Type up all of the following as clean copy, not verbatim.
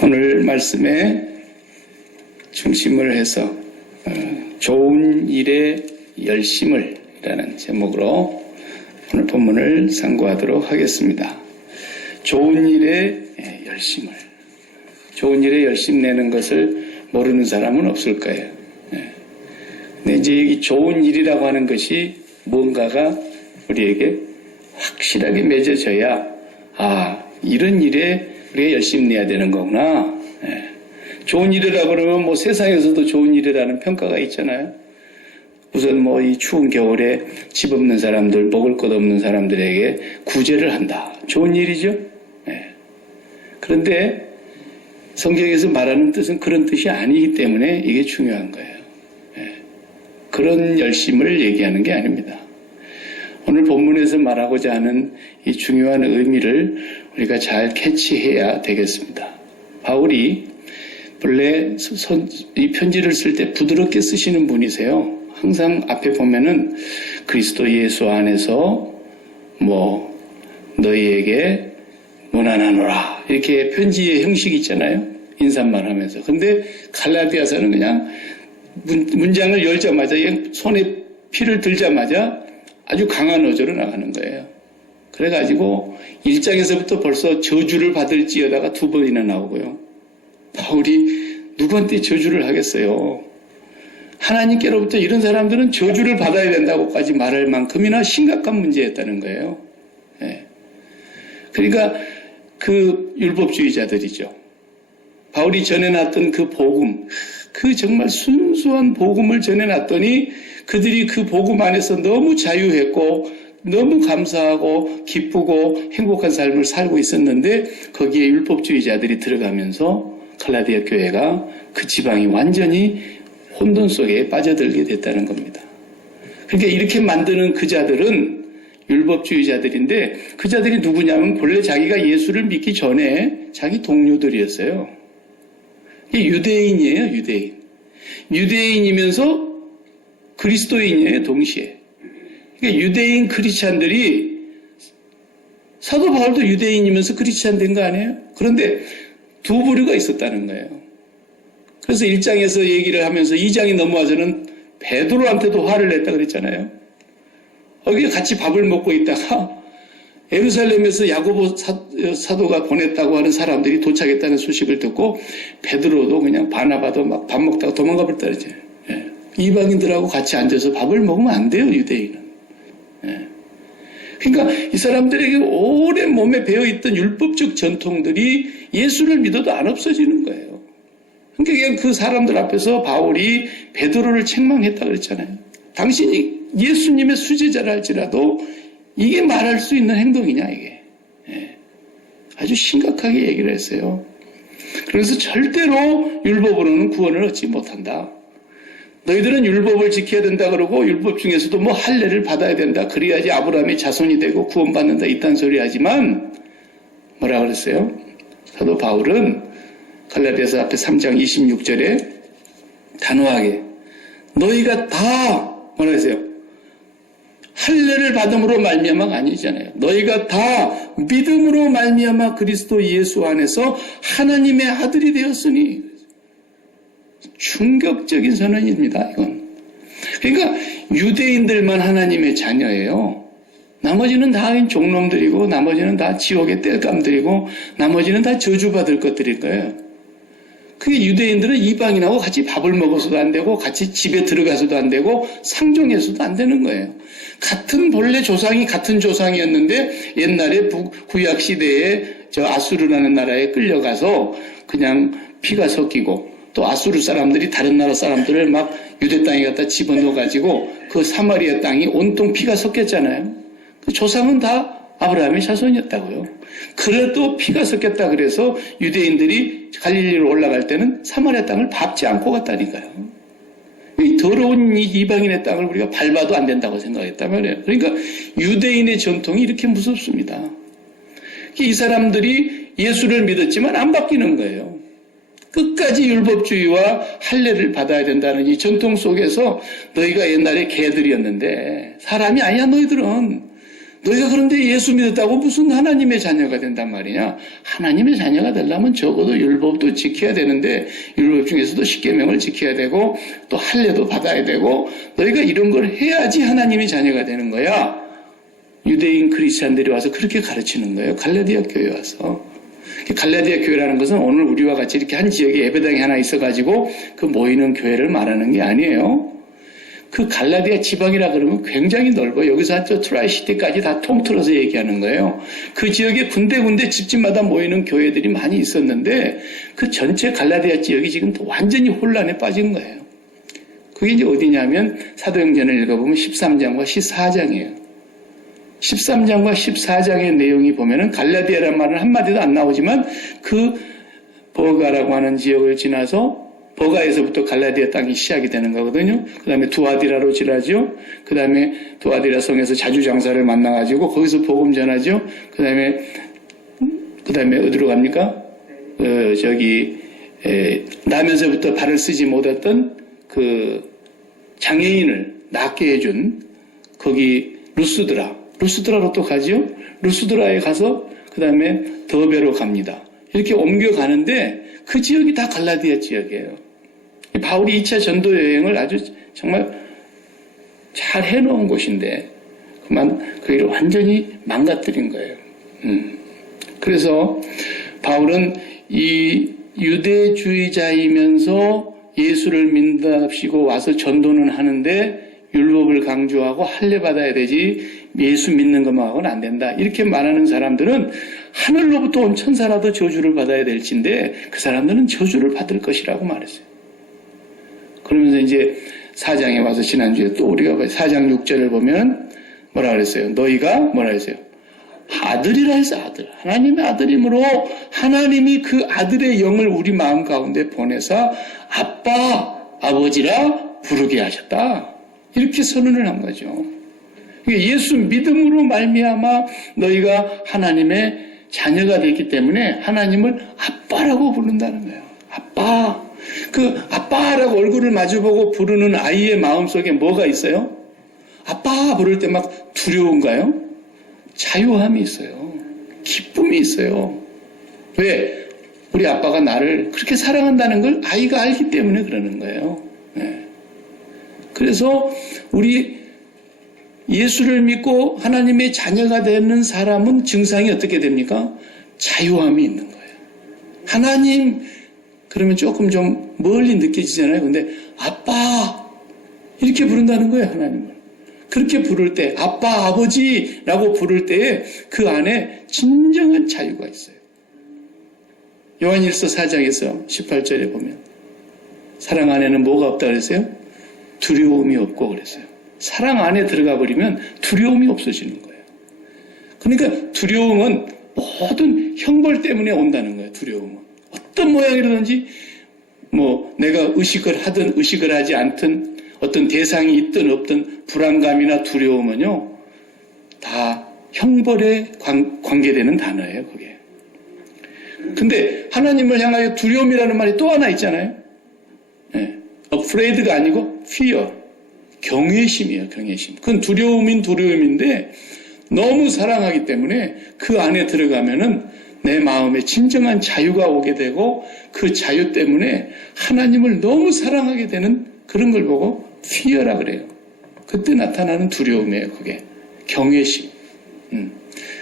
오늘 말씀에 중심을 해서 좋은 일에 열심을 이라는 제목으로 오늘 본문을 상고하도록 하겠습니다. 좋은 일에 열심을. 좋은 일에 열심 내는 것을 모르는 사람은 없을 거예요. 근데 이제 이 좋은 일이라고 하는 것이 뭔가가 우리에게 확실하게 맺어져야 이런 일에 우리가 열심히 내야 되는 거구나. 좋은 일이라고 그러면 뭐 세상에서도 좋은 일이라는 평가가 있잖아요. 우선 뭐 이 추운 겨울에 집 없는 사람들, 먹을 것 없는 사람들에게 구제를 한다. 좋은 일이죠. 그런데 성경에서 말하는 뜻은 그런 뜻이 아니기 때문에 이게 중요한 거예요. 그런 열심을 얘기하는 게 아닙니다. 오늘 본문에서 말하고자 하는 이 중요한 의미를 우리가 잘 캐치해야 되겠습니다. 바울이 본래 이 편지를 쓸 때 부드럽게 쓰시는 분이세요. 항상 앞에 보면은 그리스도 예수 안에서 너희에게 무난하노라 이렇게 편지의 형식이 있잖아요. 인사말 하면서. 근데 갈라디아서는 그냥 문장을 열자마자 손에 피를 들자마자 아주 강한 어조로 나가는 거예요. 그래가지고 1장에서부터 벌써 저주를 받을지어다가 2번이나 나오고요. 바울이 누구한테 저주를 하겠어요. 하나님께로부터 이런 사람들은 저주를 받아야 된다고까지 말할 만큼이나 심각한 문제였다는 거예요. 그러니까 그 율법주의자들이죠. 바울이 전해놨던 그 복음, 그 정말 순수한 복음을 전해놨더니 그들이 그 복음 안에서 너무 자유했고 너무 감사하고 기쁘고 행복한 삶을 살고 있었는데 거기에 율법주의자들이 들어가면서 갈라디아 교회가 그 지방이 완전히 혼돈 속에 빠져들게 됐다는 겁니다. 그러니까 이렇게 만드는 그 자들은 율법주의자들인데 그 자들이 누구냐면 본래 자기가 예수를 믿기 전에 자기 동료들이었어요. 이게 유대인이에요, 유대인. 유대인이면서 그리스도인이에요, 동시에. 그러니까 유대인 크리스찬들이 사도 바울도 유대인이면서 크리스찬 된 거 아니에요? 그런데 두 부류가 있었다는 거예요. 그래서 1장에서 얘기를 하면서 2장이 넘어와서는 베드로한테도 화를 냈다 그랬잖아요. 거기에 같이 밥을 먹고 있다가 예루살렘에서 야고보 사도가 보냈다고 하는 사람들이 도착했다는 소식을 듣고 베드로도 그냥 바나바도 막 밥 먹다가 도망가 버렸다 그랬죠. 이방인들하고 같이 앉아서 밥을 먹으면 안 돼요, 유대인은. 그러니까 이 사람들에게 오래 몸에 배어있던 율법적 전통들이 예수를 믿어도 안 없어지는 거예요. 그러니까 그냥 그 사람들 앞에서 바울이 베드로를 책망했다 그랬잖아요. 당신이 예수님의 수제자라 할지라도 이게 말할 수 있는 행동이냐 이게. 아주 심각하게 얘기를 했어요. 그래서 절대로 율법으로는 구원을 얻지 못한다. 너희들은 율법을 지켜야 된다 그러고 율법 중에서도 할례를 받아야 된다. 그래야지 아브라함의 자손이 되고 구원받는다. 이딴 소리 하지만 뭐라 그랬어요? 사도 바울은 갈라디아서 앞에 3장 26절에 단호하게 너희가 다 뭐라 했어요? 할례를 받음으로 말미암아가 아니잖아요. 너희가 다 믿음으로 말미암아 그리스도 예수 안에서 하나님의 아들이 되었으니 충격적인 선언입니다. 이건. 그러니까 유대인들만 하나님의 자녀예요. 나머지는 다 종놈들이고 나머지는 다 지옥의 땔감들이고 나머지는 다 저주받을 것들일 거예요. 그게 유대인들은 이방인하고 같이 밥을 먹어서도 안 되고 같이 집에 들어가서도 안 되고 상종해서도 안 되는 거예요. 같은 본래 조상이 같은 조상이었는데 옛날에 구약 시대에 저 아수르라는 나라에 끌려가서 그냥 피가 섞이고 또 아수르 사람들이 다른 나라 사람들을 막 유대 땅에 갖다 집어넣어가지고 그 사마리아 땅이 온통 피가 섞였잖아요. 그 조상은 다 아브라함의 자손이었다고요. 그래도 피가 섞였다 그래서 유대인들이 갈릴리로 올라갈 때는 사마리아 땅을 밟지 않고 갔다니까요. 이 더러운 이 이방인의 땅을 우리가 밟아도 안 된다고 생각했단 말이에요. 그러니까 유대인의 전통이 이렇게 무섭습니다. 이 사람들이 예수를 믿었지만 안 바뀌는 거예요. 끝까지 율법주의와 할례를 받아야 된다는 이 전통 속에서 너희가 옛날에 개들이었는데 사람이 아니야 너희들은. 너희가 그런데 예수 믿었다고 무슨 하나님의 자녀가 된단 말이냐? 하나님의 자녀가 되려면 적어도 율법도 지켜야 되는데 율법 중에서도 십계명을 지켜야 되고 또 할례도 받아야 되고 너희가 이런 걸 해야지 하나님의 자녀가 되는 거야. 유대인 크리스찬들이 와서 그렇게 가르치는 거예요. 갈라디아 교회에 와서. 갈라디아 교회라는 것은 오늘 우리와 같이 이렇게 한 지역에 예배당이 하나 있어가지고 그 모이는 교회를 말하는 게 아니에요. 그 갈라디아 지방이라 그러면 굉장히 넓어요. 여기서 저 트라이시티까지 다 통틀어서 얘기하는 거예요. 그 지역에 군데군데 집집마다 모이는 교회들이 많이 있었는데 그 전체 갈라디아 지역이 지금 완전히 혼란에 빠진 거예요. 그게 이제 어디냐면 사도행전을 읽어보면 13장과 14장이에요. 13장과 14장의 내용이 보면은 갈라디아라는 말은 한마디도 안 나오지만 그 버가라고 하는 지역을 지나서 버가에서부터 갈라디아 땅이 시작이 되는 거거든요. 그 다음에 두아디라로 지나죠. 그 다음에 두아디라 성에서 자주장사를 만나가지고 거기서 복음 전하죠. 그 다음에 어디로 갑니까? 나면서부터 발을 쓰지 못했던 그 장애인을 낫게 해준 거기 루스드라로 또 가죠. 루스드라에 가서 그 다음에 더베로 갑니다. 이렇게 옮겨가는데 그 지역이 다 갈라디아 지역이에요. 바울이 2차 전도 여행을 아주 정말 잘 해놓은 곳인데 그만 그 일을 완전히 망가뜨린 거예요. 그래서 바울은 이 유대주의자이면서 예수를 믿답시고 와서 전도는 하는데 율법을 강조하고 할례 받아야 되지 예수 믿는 것만 하고는 안 된다. 이렇게 말하는 사람들은 하늘로부터 온 천사라도 저주를 받아야 될진데 그 사람들은 저주를 받을 것이라고 말했어요. 그러면서 이제 4장에 와서 지난주에 또 우리가 4장 6절을 보면 뭐라 그랬어요? 너희가 뭐라 했어요? 아들이라 해서 아들. 하나님의 아들이므로 하나님이 그 아들의 영을 우리 마음 가운데 보내사 아빠, 아버지라 부르게 하셨다. 이렇게 선언을 한 거죠. 예수 믿음으로 말미암아 너희가 하나님의 자녀가 되기 때문에 하나님을 아빠라고 부른다는 거예요. 아빠. 그 아빠라고 얼굴을 마주보고 부르는 아이의 마음속에 뭐가 있어요? 아빠 부를 때 막 두려운가요? 자유함이 있어요. 기쁨이 있어요. 왜? 우리 아빠가 나를 그렇게 사랑한다는 걸 아이가 알기 때문에 그러는 거예요. 네. 그래서 우리 예수를 믿고 하나님의 자녀가 되는 사람은 증상이 어떻게 됩니까? 자유함이 있는 거예요. 하나님 그러면 조금 좀 멀리 느껴지잖아요. 근데 아빠 이렇게 부른다는 거예요. 하나님을. 그렇게 부를 때 아빠 아버지라고 부를 때에 그 안에 진정한 자유가 있어요. 요한일서 4장에서 18절에 보면 사랑 안에는 뭐가 없다 그랬어요? 두려움이 없고 그랬어요. 사랑 안에 들어가 버리면 두려움이 없어지는 거예요. 그러니까 두려움은 모든 형벌 때문에 온다는 거예요. 두려움은. 어떤 모양이라든지 뭐 내가 의식을 하든 의식을 하지 않든 어떤 대상이 있든 없든 불안감이나 두려움은요 다 형벌에 관계되는 단어예요. 그게. 근데 하나님을 향하여 두려움이라는 말이 또 하나 있잖아요. 네. afraid가 아니고 fear. 경외심이에요. 경외심. 그건 두려움인 두려움인데 너무 사랑하기 때문에 그 안에 들어가면은 내 마음에 진정한 자유가 오게 되고 그 자유 때문에 하나님을 너무 사랑하게 되는 그런 걸 보고 fear라 그래요. 그때 나타나는 두려움이에요. 그게 경외심.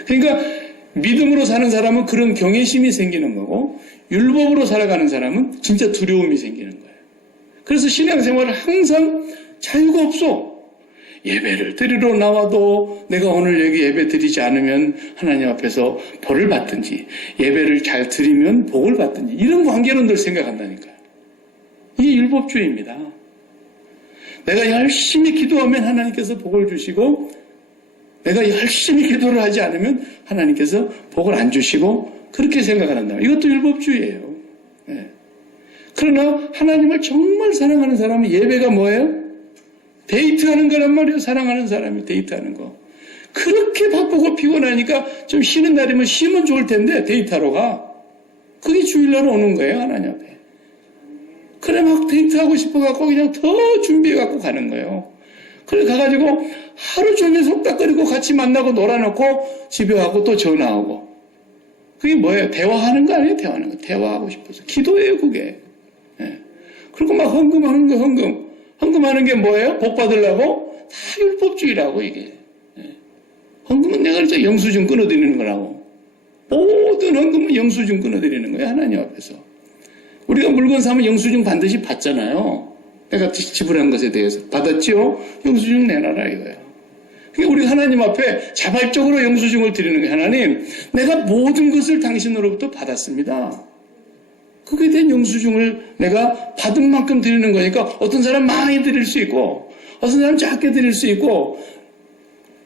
그러니까 믿음으로 사는 사람은 그런 경외심이 생기는 거고 율법으로 살아가는 사람은 진짜 두려움이 생기는 거예요. 그래서 신앙생활을 항상 자유가 없어. 예배를 드리러 나와도 내가 오늘 여기 예배 드리지 않으면 하나님 앞에서 벌을 받든지 예배를 잘 드리면 복을 받든지 이런 관계론들 생각한다니까요. 이게 율법주의입니다. 내가 열심히 기도하면 하나님께서 복을 주시고 내가 열심히 기도를 하지 않으면 하나님께서 복을 안 주시고 그렇게 생각한다. 이것도 율법주의예요. 네. 그러나 하나님을 정말 사랑하는 사람은 예배가 뭐예요? 데이트하는 거란 말이에요. 사랑하는 사람이 데이트하는 거. 그렇게 바쁘고 피곤하니까 좀 쉬는 날이면 쉬면 좋을 텐데 데이트하러 가. 그게 주일날 오는 거예요. 하나님 앞에. 그래 막 데이트하고 싶어갖고 그냥 더 준비해갖고 가는 거예요. 그래 가가지고 하루 종일 속닥거리고 같이 만나고 놀아놓고 집에 와고 또 전화하고. 그게 뭐예요? 대화하는 거 아니에요? 대화하는 거. 대화하고 싶어서. 기도예요, 그게. 예. 그리고 막 헌금하는 거, 헌금. 헌금하는 게 뭐예요? 복 받으려고? 다 율법주의라고, 이게. 예. 헌금은 내가 진짜 영수증 끊어드리는 거라고. 모든 헌금은 영수증 끊어드리는 거예요, 하나님 앞에서. 우리가 물건 사면 영수증 반드시 받잖아요. 내가 지불한 것에 대해서. 받았지요? 영수증 내놔라, 이거예요. 그게 우리 하나님 앞에 자발적으로 영수증을 드리는 거예요. 하나님, 내가 모든 것을 당신으로부터 받았습니다. 그게 된 영수증을 내가 받은 만큼 드리는 거니까 어떤 사람 많이 드릴 수 있고 어떤 사람 작게 드릴 수 있고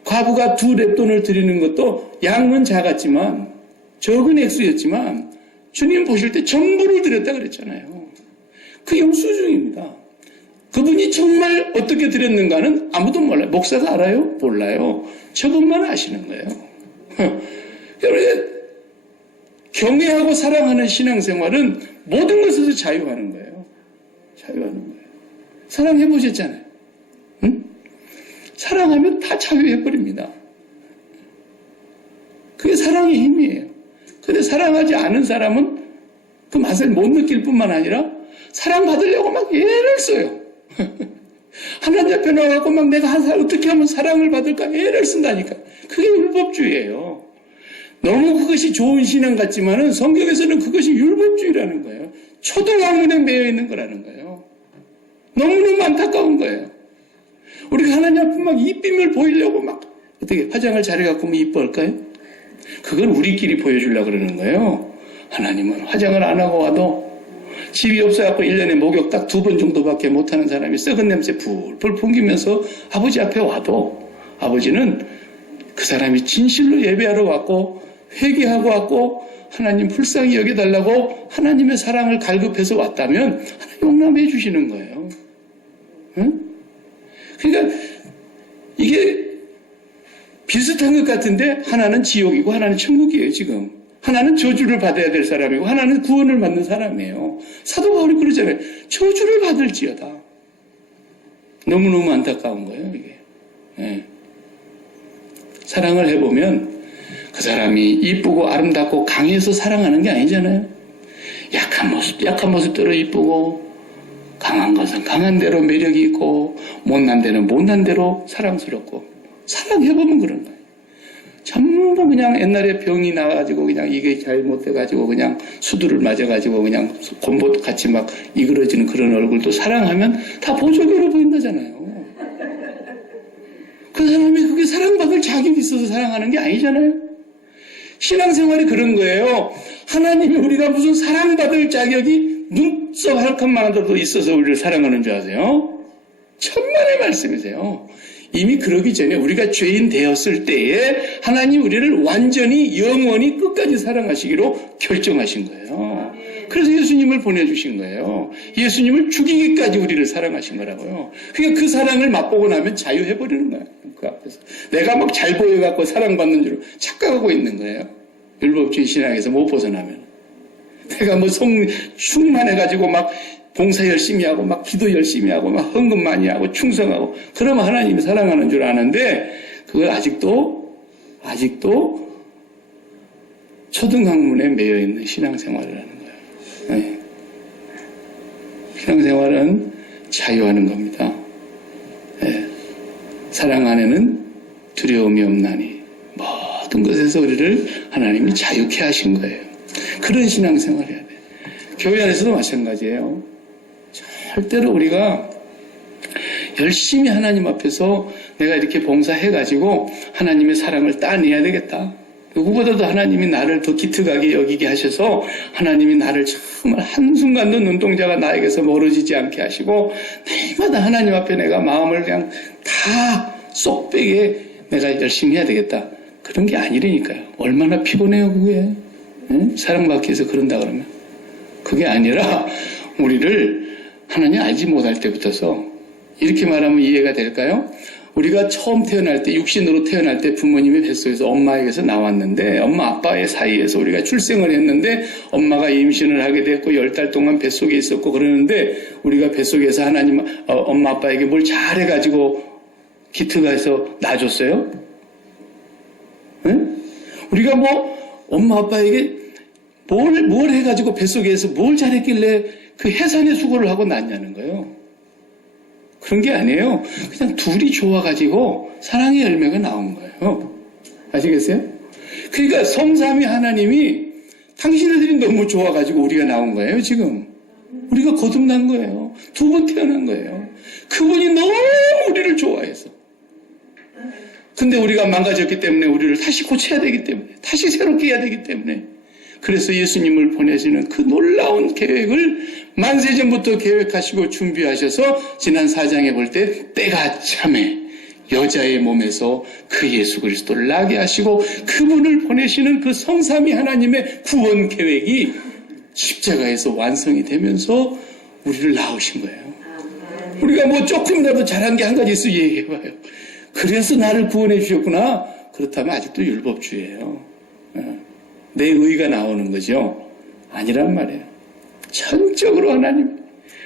과부가 2렙돈을 드리는 것도 양은 작았지만 적은 액수였지만 주님 보실 때 전부를 드렸다 그랬잖아요. 그 영수증입니다. 그분이 정말 어떻게 드렸는가는 아무도 몰라요. 목사가 알아요? 몰라요. 저분만 아시는 거예요. 여러분, 경외하고 사랑하는 신앙생활은 모든 것에서 자유하는 거예요. 자유하는 거예요. 사랑해 보셨잖아요. 응? 사랑하면 다 자유해버립니다. 그게 사랑의 힘이에요. 근데 사랑하지 않은 사람은 그 맛을 못 느낄 뿐만 아니라 사랑받으려고 막 애를 써요. 하나님 앞에 나와갖고 막 내가 어떻게 하면 사랑을 받을까 애를 쓴다니까. 그게 율법주의예요. 너무 그것이 좋은 신앙 같지만은 성경에서는 그것이 율법주의라는 거예요. 초등학문에 매여 있는 거라는 거예요. 너무너무 안타까운 거예요. 우리가 하나님 앞에 막 이쁨을 보이려고 막 어떻게 화장을 잘해갖고 뭐 이뻐할까요? 그건 우리끼리 보여주려고 그러는 거예요. 하나님은 화장을 안 하고 와도 집이 없어갖고 1년에 목욕 딱 2번 정도밖에 못하는 사람이 썩은 냄새 풀풀 풍기면서 아버지 앞에 와도 아버지는 그 사람이 진실로 예배하러 왔고 회개하고 왔고 하나님 불쌍히 여겨달라고 하나님의 사랑을 갈급해서 왔다면 하나님 용납해 주시는 거예요. 응? 그러니까 이게 비슷한 것 같은데 하나는 지옥이고 하나는 천국이에요. 지금 하나는 저주를 받아야 될 사람이고 하나는 구원을 받는 사람이에요. 사도 바울이 그러잖아요. 저주를 받을지어다. 너무너무 안타까운 거예요. 이게. 네. 사랑을 해보면 그 사람이 이쁘고 아름답고 강해서 사랑하는 게 아니잖아요. 약한 모습대로 이쁘고 강한 것은 강한 대로 매력이 있고 못난 데는 못난 대로 사랑스럽고 사랑해보면 그런 거예요. 전부 그냥 옛날에 병이 나가지고 그냥 이게 잘못돼가지고 그냥 수두를 맞아가지고 그냥 곰봇 같이 막 이그러지는 그런 얼굴도 사랑하면 다 보조개로 보인다잖아요. 그 사람이 그게 사랑받을 자격이 있어서 사랑하는 게 아니잖아요. 신앙생활이 그런 거예요. 하나님이 우리가 무슨 사랑받을 자격이 눈썹 할 컷만하더라도 있어서 우리를 사랑하는 줄 아세요? 천만의 말씀이세요. 이미 그러기 전에 우리가 죄인 되었을 때에 하나님 우리를 완전히 영원히 끝까지 사랑하시기로 결정하신 거예요. 그래서 예수님을 보내주신 거예요. 예수님을 죽이기까지 우리를 사랑하신 거라고요. 그러니까 그 사랑을 맛보고 나면 자유해버리는 거예요. 그 앞에서. 내가 막 잘 보여갖고 사랑받는 줄 착각하고 있는 거예요. 율법주의 신앙에서 못 벗어나면. 내가 뭐 충만해가지고 막 봉사 열심히 하고 막 기도 열심히 하고 막 헌금 많이 하고 충성하고 그러면 하나님이 사랑하는 줄 아는데 그걸 아직도 초등학문에 매여 있는 신앙생활이라는 거예요. 네. 신앙생활은 자유하는 겁니다. 네. 사랑 안에는 두려움이 없나니 모든 것에서 우리를 하나님이 자유케 하신 거예요. 그런 신앙생활을 해야 돼요. 교회 안에서도 마찬가지예요. 절대로 우리가 열심히 하나님 앞에서 내가 이렇게 봉사해가지고 하나님의 사랑을 따내야 되겠다. 누구보다도 하나님이 나를 더 기특하게 여기게 하셔서 하나님이 나를 정말 한순간도 눈동자가 나에게서 멀어지지 않게 하시고 날마다 하나님 앞에 내가 마음을 그냥 다 쏙 빼게 내가 열심히 해야 되겠다. 그런 게 아니라니까요. 얼마나 피곤해요 그게. 응? 사랑받기 위해서 그런다 그러면. 그게 아니라 우리를 하나님 알지 못할 때부터서 이렇게 말하면 이해가 될까요? 우리가 처음 태어날 때 육신으로 태어날 때 부모님의 뱃속에서 엄마에게서 나왔는데 엄마 아빠의 사이에서 우리가 출생을 했는데 엄마가 임신을 하게 됐고 10달 동안 뱃속에 있었고 그러는데 우리가 뱃속에서 하나님 엄마 아빠에게 뭘 잘해가지고 기트가 해서 놔줬어요? 응? 우리가 뭐 엄마 아빠에게 뭘 해가지고 뱃속에서 뭘 잘했길래 그 해산의 수고를 하고 낳냐는 거예요. 그런 게 아니에요. 그냥 둘이 좋아가지고 사랑의 열매가 나온 거예요. 아시겠어요? 그러니까 성삼위 하나님이 당신네들이 너무 좋아가지고 우리가 나온 거예요, 지금. 우리가 거듭난 거예요. 두 번 태어난 거예요. 그분이 너무 우리를 좋아해서. 근데 우리가 망가졌기 때문에 우리를 다시 고쳐야 되기 때문에, 다시 새롭게 해야 되기 때문에, 그래서 예수님을 보내시는 그 놀라운 계획을 만세전부터 계획하시고 준비하셔서 지난 4장에 볼 때 때가 참에 여자의 몸에서 그 예수 그리스도를 나게 하시고 그분을 보내시는 그 성삼위 하나님의 구원 계획이 십자가에서 완성이 되면서 우리를 낳으신 거예요. 우리가 뭐 조금이라도 잘한 게 한 가지 있어 얘기해봐요. 그래서 나를 구원해 주셨구나. 그렇다면 아직도 율법주의예요. 내 의가 나오는 거죠. 아니란 말이에요. 전적으로 하나님.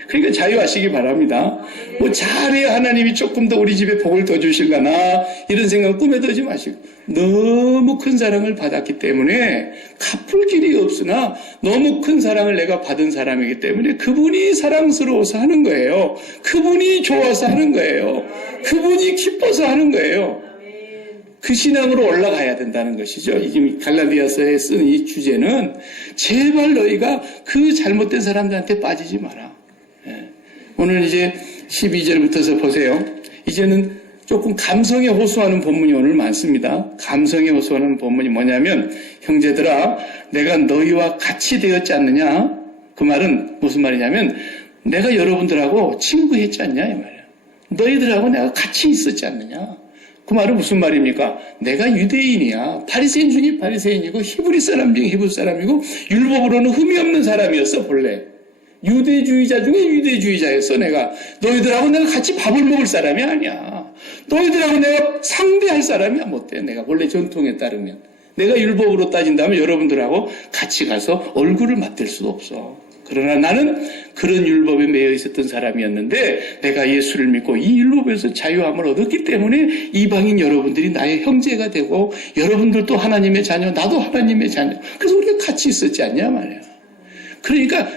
그러니까 자유하시기 바랍니다. 뭐 잘해야 하나님이 조금 더 우리 집에 복을 더 주실라나 이런 생각 꿈에 들지 마시고 너무 큰 사랑을 받았기 때문에 갚을 길이 없으나 너무 큰 사랑을 내가 받은 사람이기 때문에 그분이 사랑스러워서 하는 거예요. 그분이 좋아서 하는 거예요. 그분이 기뻐서 하는 거예요. 그 신앙으로 올라가야 된다는 것이죠. 지금 갈라디아서에 쓴 이 주제는 제발 너희가 그 잘못된 사람들한테 빠지지 마라. 오늘 이제 12절부터서 보세요. 이제는 조금 감성에 호소하는 본문이 오늘 많습니다. 감성에 호소하는 본문이 뭐냐면 형제들아 내가 너희와 같이 되었지 않느냐. 그 말은 무슨 말이냐면 내가 여러분들하고 친구했지 않냐 이 말이야. 너희들하고 내가 같이 있었지 않느냐. 그 말은 무슨 말입니까? 내가 유대인이야. 바리새인 중에 바리새인이고 히브리 사람 중에 히브리 사람이고 율법으로는 흠이 없는 사람이었어 본래. 유대주의자 중에 유대주의자였어 내가. 너희들하고 내가 같이 밥을 먹을 사람이 아니야. 너희들하고 내가 상대할 사람이야 못돼. 내가 원래 전통에 따르면. 내가 율법으로 따진다면 여러분들하고 같이 가서 얼굴을 맞댈 수도 없어. 그러나 나는 그런 율법에 매여 있었던 사람이었는데 내가 예수를 믿고 이 율법에서 자유함을 얻었기 때문에 이방인 여러분들이 나의 형제가 되고 여러분들도 하나님의 자녀, 나도 하나님의 자녀. 그래서 우리가 같이 있었지 않냐 말이야. 그러니까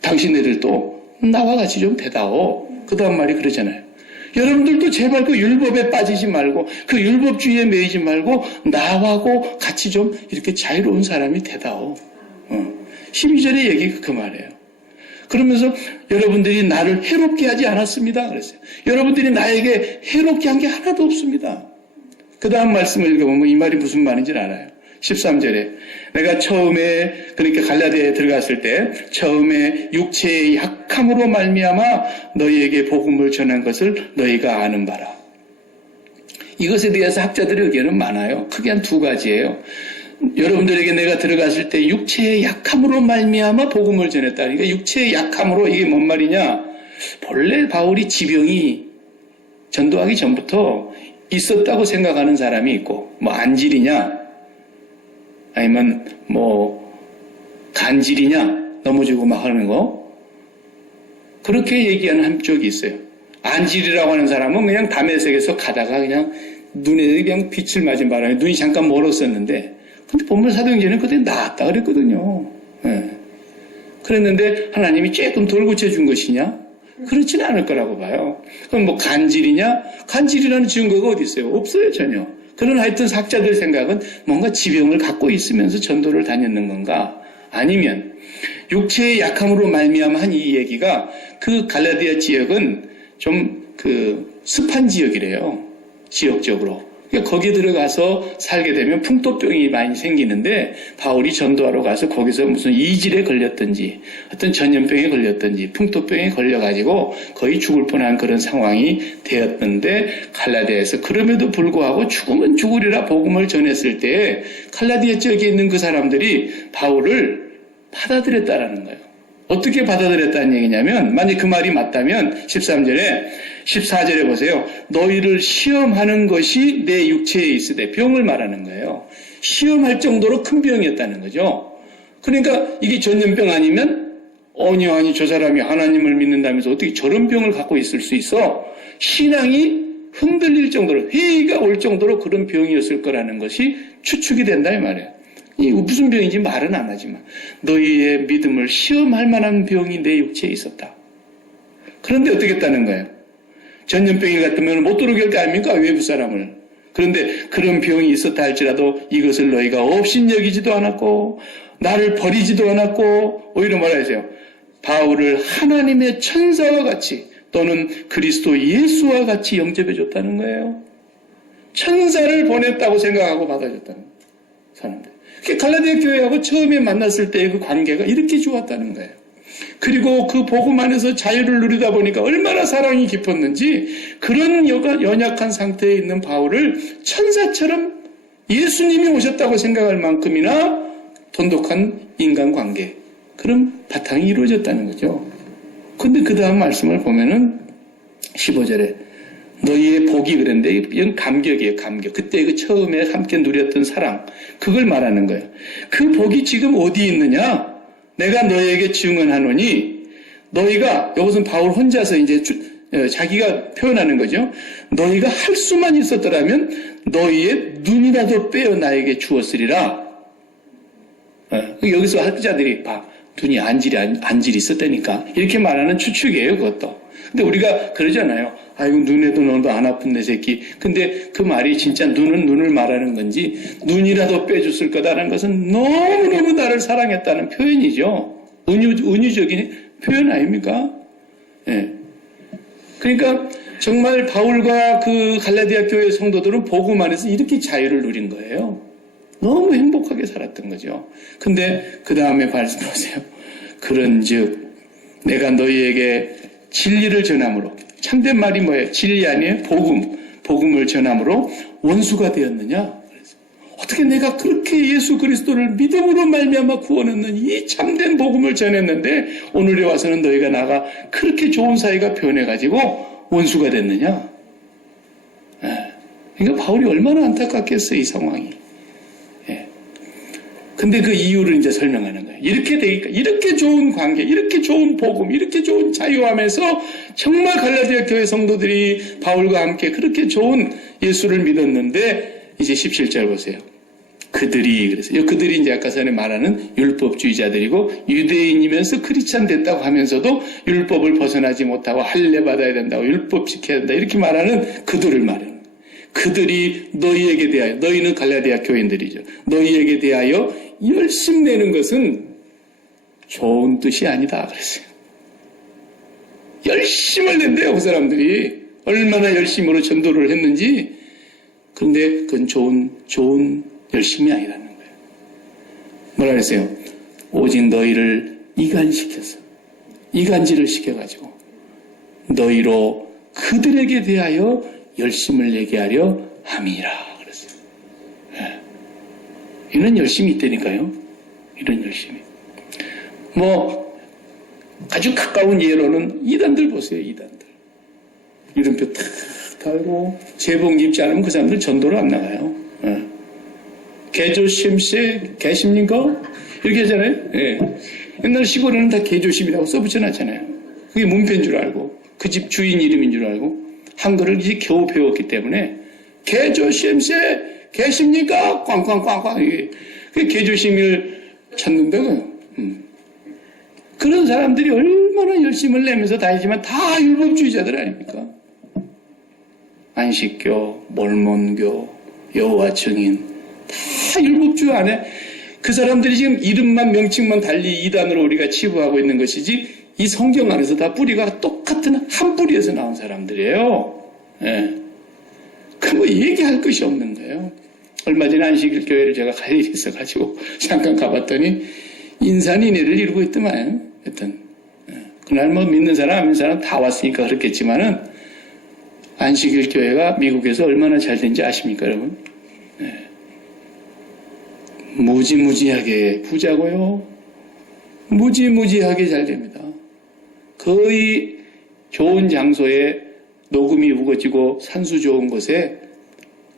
당신네들도 나와 같이 좀 되다오. 그 다음 말이 그러잖아요. 여러분들도 제발 그 율법에 빠지지 말고 그 율법주의에 매이지 말고 나하고 같이 좀 이렇게 자유로운 사람이 되다오. 12절의 얘기가 그 말이에요. 그러면서 여러분들이 나를 해롭게 하지 않았습니다. 그랬어요. 여러분들이 나에게 해롭게 한 게 하나도 없습니다. 그 다음 말씀을 읽어보면 이 말이 무슨 말인지 알아요. 13절에 내가 처음에 그러니까 갈라디아에 들어갔을 때 처음에 육체의 약함으로 말미암아 너희에게 복음을 전한 것을 너희가 아는 바라. 이것에 대해서 학자들의 의견은 많아요. 크게 한 두 가지예요. 여러분들에게 내가 들어갔을 때 육체의 약함으로 말미암아 복음을 전했다. 그러니까 육체의 약함으로 이게 뭔 말이냐? 본래 바울이 지병이 전도하기 전부터 있었다고 생각하는 사람이 있고 뭐 안질이냐 아니면 뭐 간질이냐 넘어지고 막 하는 거 그렇게 얘기하는 한쪽이 있어요. 안질이라고 하는 사람은 그냥 담에색에서 가다가 그냥 눈에 그냥 빛을 맞은 바람에 눈이 잠깐 멀었었는데 근데 본문 사도행전은 그때 나았다 그랬거든요. 네. 그랬는데 하나님이 조금 덜 고쳐준 것이냐? 그렇지는 않을 거라고 봐요. 그럼 뭐 간질이냐? 간질이라는 증거가 어디 있어요? 없어요 전혀. 그런 하여튼 학자들 생각은 뭔가 지병을 갖고 있으면서 전도를 다녔는 건가? 아니면 육체의 약함으로 말미암아 한 이 얘기가 그 갈라디아 지역은 좀 그 습한 지역이래요. 지역적으로. 그러니까 거기 들어가서 살게 되면 풍토병이 많이 생기는데 바울이 전도하러 가서 거기서 무슨 이질에 걸렸든지 어떤 전염병에 걸렸든지 풍토병에 걸려가지고 거의 죽을 뻔한 그런 상황이 되었는데 갈라디아에서 그럼에도 불구하고 죽으면 죽으리라 복음을 전했을 때 갈라디아 지역에 있는 그 사람들이 바울을 받아들였다라는 거예요. 어떻게 받아들였다는 얘기냐면 만약 그 말이 맞다면 14절에 보세요. 너희를 시험하는 것이 내 육체에 있으되 병을 말하는 거예요. 시험할 정도로 큰 병이었다는 거죠. 그러니까 이게 전염병 아니면 아니 저 사람이 하나님을 믿는다면서 어떻게 저런 병을 갖고 있을 수 있어? 신앙이 흔들릴 정도로 회의가 올 정도로 그런 병이었을 거라는 것이 추측이 된다 이 말이에요. 이 무슨 병인지 말은 안 하지만 너희의 믿음을 시험할 만한 병이 내 육체에 있었다. 그런데 어떻게 했다는 거예요? 전염병이 같으면 못 들어오게 할 거 아닙니까? 외부 사람을. 그런데 그런 병이 있었다 할지라도 이것을 너희가 업신여기지도 않았고 나를 버리지도 않았고 오히려 뭐라 하세요? 바울을 하나님의 천사와 같이 또는 그리스도 예수와 같이 영접해 줬다는 거예요. 천사를 보냈다고 생각하고 받아줬다는 사람들. 갈라디아 교회하고 처음에 만났을 때의 그 관계가 이렇게 좋았다는 거예요. 그리고 그 복음 안에서 자유를 누리다 보니까 얼마나 사랑이 깊었는지 그런 연약한 상태에 있는 바울을 천사처럼 예수님이 오셨다고 생각할 만큼이나 돈독한 인간관계 그런 바탕이 이루어졌다는 거죠. 근데 그 다음 말씀을 보면은 15절에 너희의 복이 그랬는데 이건 감격이에요. 감격. 그때 그 처음에 함께 누렸던 사랑 그걸 말하는 거예요. 그 복이 지금 어디 있느냐? 내가 너희에게 증언하노니 너희가 이것은 바울 혼자서 이제 자기가 표현하는 거죠. 너희가 할 수만 있었더라면 너희의 눈이라도 빼어 나에게 주었으리라. 여기서 학자들이 봐. 눈이 안질이 있었다니까. 이렇게 말하는 추측이에요, 그것도. 근데 우리가 그러잖아요. 아이고, 눈에도 너도 안 아픈 내 새끼. 근데 그 말이 진짜 눈을 말하는 건지, 눈이라도 빼줬을 거다라는 것은 너무너무 나를 사랑했다는 표현이죠. 은유적인 표현 아닙니까? 예. 그러니까 정말 바울과 그 갈라디아 교회 성도들은 복음 안에서 이렇게 자유를 누린 거예요. 너무 행복하게 살았던 거죠. 근데 그 다음에 말씀하세요. 그런즉 내가 너희에게 진리를 전함으로 참된 말이 뭐예요? 진리 아니에요? 복음을 전함으로 원수가 되었느냐? 어떻게 내가 그렇게 예수 그리스도를 믿음으로 말미암아 구원 얻는 이 참된 복음을 전했는데 오늘에 와서는 너희가 나가 그렇게 좋은 사이가 변해가지고 원수가 됐느냐? 그러니까 바울이 얼마나 안타깝겠어요, 이 상황이. 근데 그 이유를 이제 설명하는 거예요. 이렇게 되니까, 이렇게 좋은 관계, 이렇게 좋은 복음, 이렇게 좋은 자유하면서 정말 갈라디아 교회 성도들이 바울과 함께 그렇게 좋은 예수를 믿었는데, 이제 17절 보세요. 그래서 그들이 이제 아까 전에 말하는 율법주의자들이고 유대인이면서 크리스찬 됐다고 하면서도 율법을 벗어나지 못하고 할례 받아야 된다고 율법 지켜야 된다 이렇게 말하는 그들을 말해요. 그들이 너희에게 대하여, 너희는 갈라디아 교인들이죠. 너희에게 대하여 열심내는 것은 좋은 뜻이 아니다 그랬어요. 열심을 낸대요, 그 사람들이. 얼마나 열심으로 전도를 했는지. 그런데 그건 좋은 열심이 아니라는 거예요. 뭐라 그랬어요? 오직 너희를 이간질을 시켜가지고 너희로 그들에게 대하여 열심을 내게 하려 함이라 그랬어요. 이런 열심이 있다니까요. 이런 열심이. 아주 가까운 예로는 이단들 보세요. 이단들. 이름표 탁 달고 제복 입지 않으면 그 사람들 전도를 안 나가요. 개조심씨 계십니까? 이렇게 하잖아요. 옛날 시골에는 다 개조심이라고 써붙여놨잖아요. 그게 문패인 줄 알고 그 집 주인 이름인 줄 알고 한글을 이제 겨우 배웠기 때문에 개조심씨 계십니까? 꽝꽝꽝꽝. 그 개조심을 찾는다고요. 그런 사람들이 얼마나 열심을 내면서 다니지만 다 율법주의자들 아닙니까? 안식교, 몰몬교, 여호와 증인 다 율법주의 안에 그 사람들이 지금 이름만 명칭만 달리 이단으로 우리가 치부하고 있는 것이지 이 성경 안에서 다 뿌리가 똑같은 한 뿌리에서 나온 사람들이에요. 그거 얘기할 것이 없는 거예요. 얼마 전에 안식일 교회를 제가 갈 일이 있어가지고 잠깐 가봤더니 인산인해를 이루고 있더만. 하여튼 그날 믿는 사람 안 믿는 사람 다 왔으니까 그렇겠지만은 안식일 교회가 미국에서 얼마나 잘 된지 아십니까, 여러분? 무지무지하게 부자고요. 무지무지하게 잘 됩니다. 거의 좋은 장소에 녹음이 우거지고 산수 좋은 곳에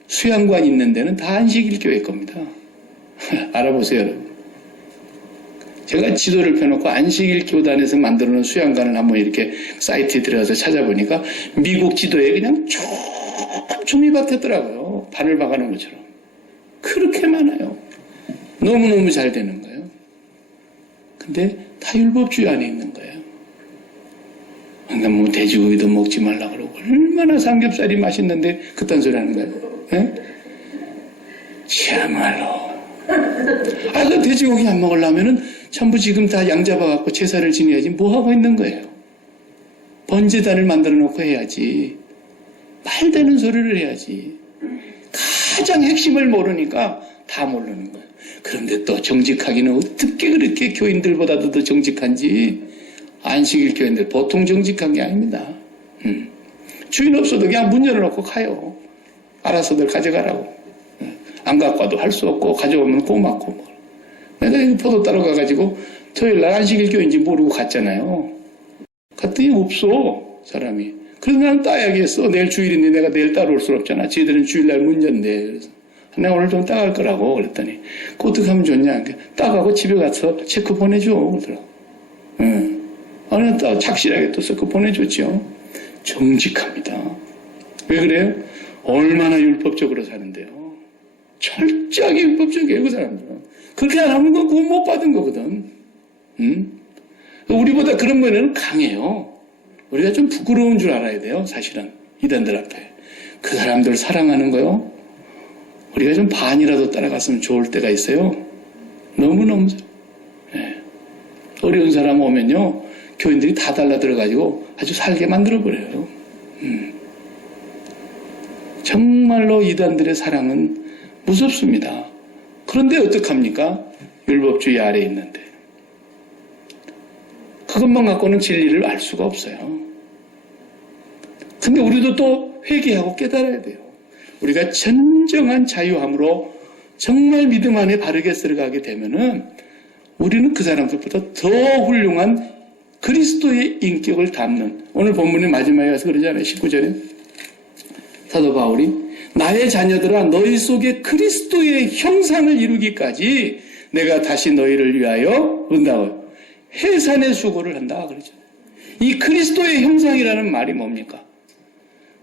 수양관 있는 데는 다 안식일 교회 겁니다. 알아보세요, 여러분. 제가 지도를 펴놓고 안식일 교단에서 만들어놓은 수양관을 한번 이렇게 사이트에 들어가서 찾아보니까 미국 지도에 그냥 쭉 촘촘히 박혔더라고요. 바늘 박아놓은 것처럼. 그렇게 많아요. 너무너무 잘 되는 거예요. 근데 다 율법주의 안에 있는 거예요. 그러니까 뭐 돼지고기도 먹지 말라 그러고 얼마나 삼겹살이 맛있는데 그딴 소리 하는 거예요. 예? 참말로. 그 돼지고기 안 먹으려면은 전부 지금 다 양 잡아갖고 제사를 지내야지 뭐 하고 있는 거예요. 번제단을 만들어 놓고 해야지. 말 되는 소리를 해야지. 가장 핵심을 모르니까 다 모르는 거예요. 그런데 또 정직하기는 어떻게 그렇게 교인들보다도 더 정직한지. 안식일 교인들 보통 정직한 게 아닙니다. 주인 없어도 그냥 문 열어놓고 가요. 알아서들 가져가라고. 안 갖고 와도 할 수 없고 가져오면 고맙고. 뭐. 내가 여기 포도 따러 가가지고 토요일날 안식일 교인인지 모르고 갔잖아요. 갔더니 없어 사람이. 그래서 나는 따야겠어. 내일 주일인데 내가 내일 따로 올 수 없잖아. 쟤들은 주일날 문 연대. 그래서 내가 오늘 좀 따갈 거라고 그랬더니 어떻게 하면 좋냐. 따가고 집에 가서 체크 보내줘 그러더라고. 어느 또 착실하게 또 체크 보내줬죠. 정직합니다. 왜 그래요? 얼마나 율법적으로 사는데요. 철저하게 율법적이에요, 그 사람들은. 그렇게 안 하면 그거 못 받은 거거든. 우리보다 그런 면에는 강해요. 우리가 좀 부끄러운 줄 알아야 돼요, 사실은. 이단들 앞에. 그 사람들 사랑하는 거요. 우리가 좀 반이라도 따라갔으면 좋을 때가 있어요. 너무너무. 네. 어려운 사람 오면요, 교인들이 다 달라들어가지고 아주 살게 만들어버려요. 정말로 이단들의 사랑은 무섭습니다. 그런데 어떡합니까? 율법주의 아래에 있는데. 그것만 갖고는 진리를 알 수가 없어요. 근데 우리도 또 회개하고 깨달아야 돼요. 우리가 진정한 자유함으로 정말 믿음 안에 바르게 들어가게 되면은 우리는 그 사람들보다 더 훌륭한 그리스도의 인격을 담는, 오늘 본문의 마지막에 가서 그러잖아요. 19절에 사도 바울이 나의 자녀들아 너희 속에 그리스도의 형상을 이루기까지 내가 다시 너희를 위하여 은다고 해산의 수고를 한다 그러죠. 이 그리스도의 형상이라는 말이 뭡니까?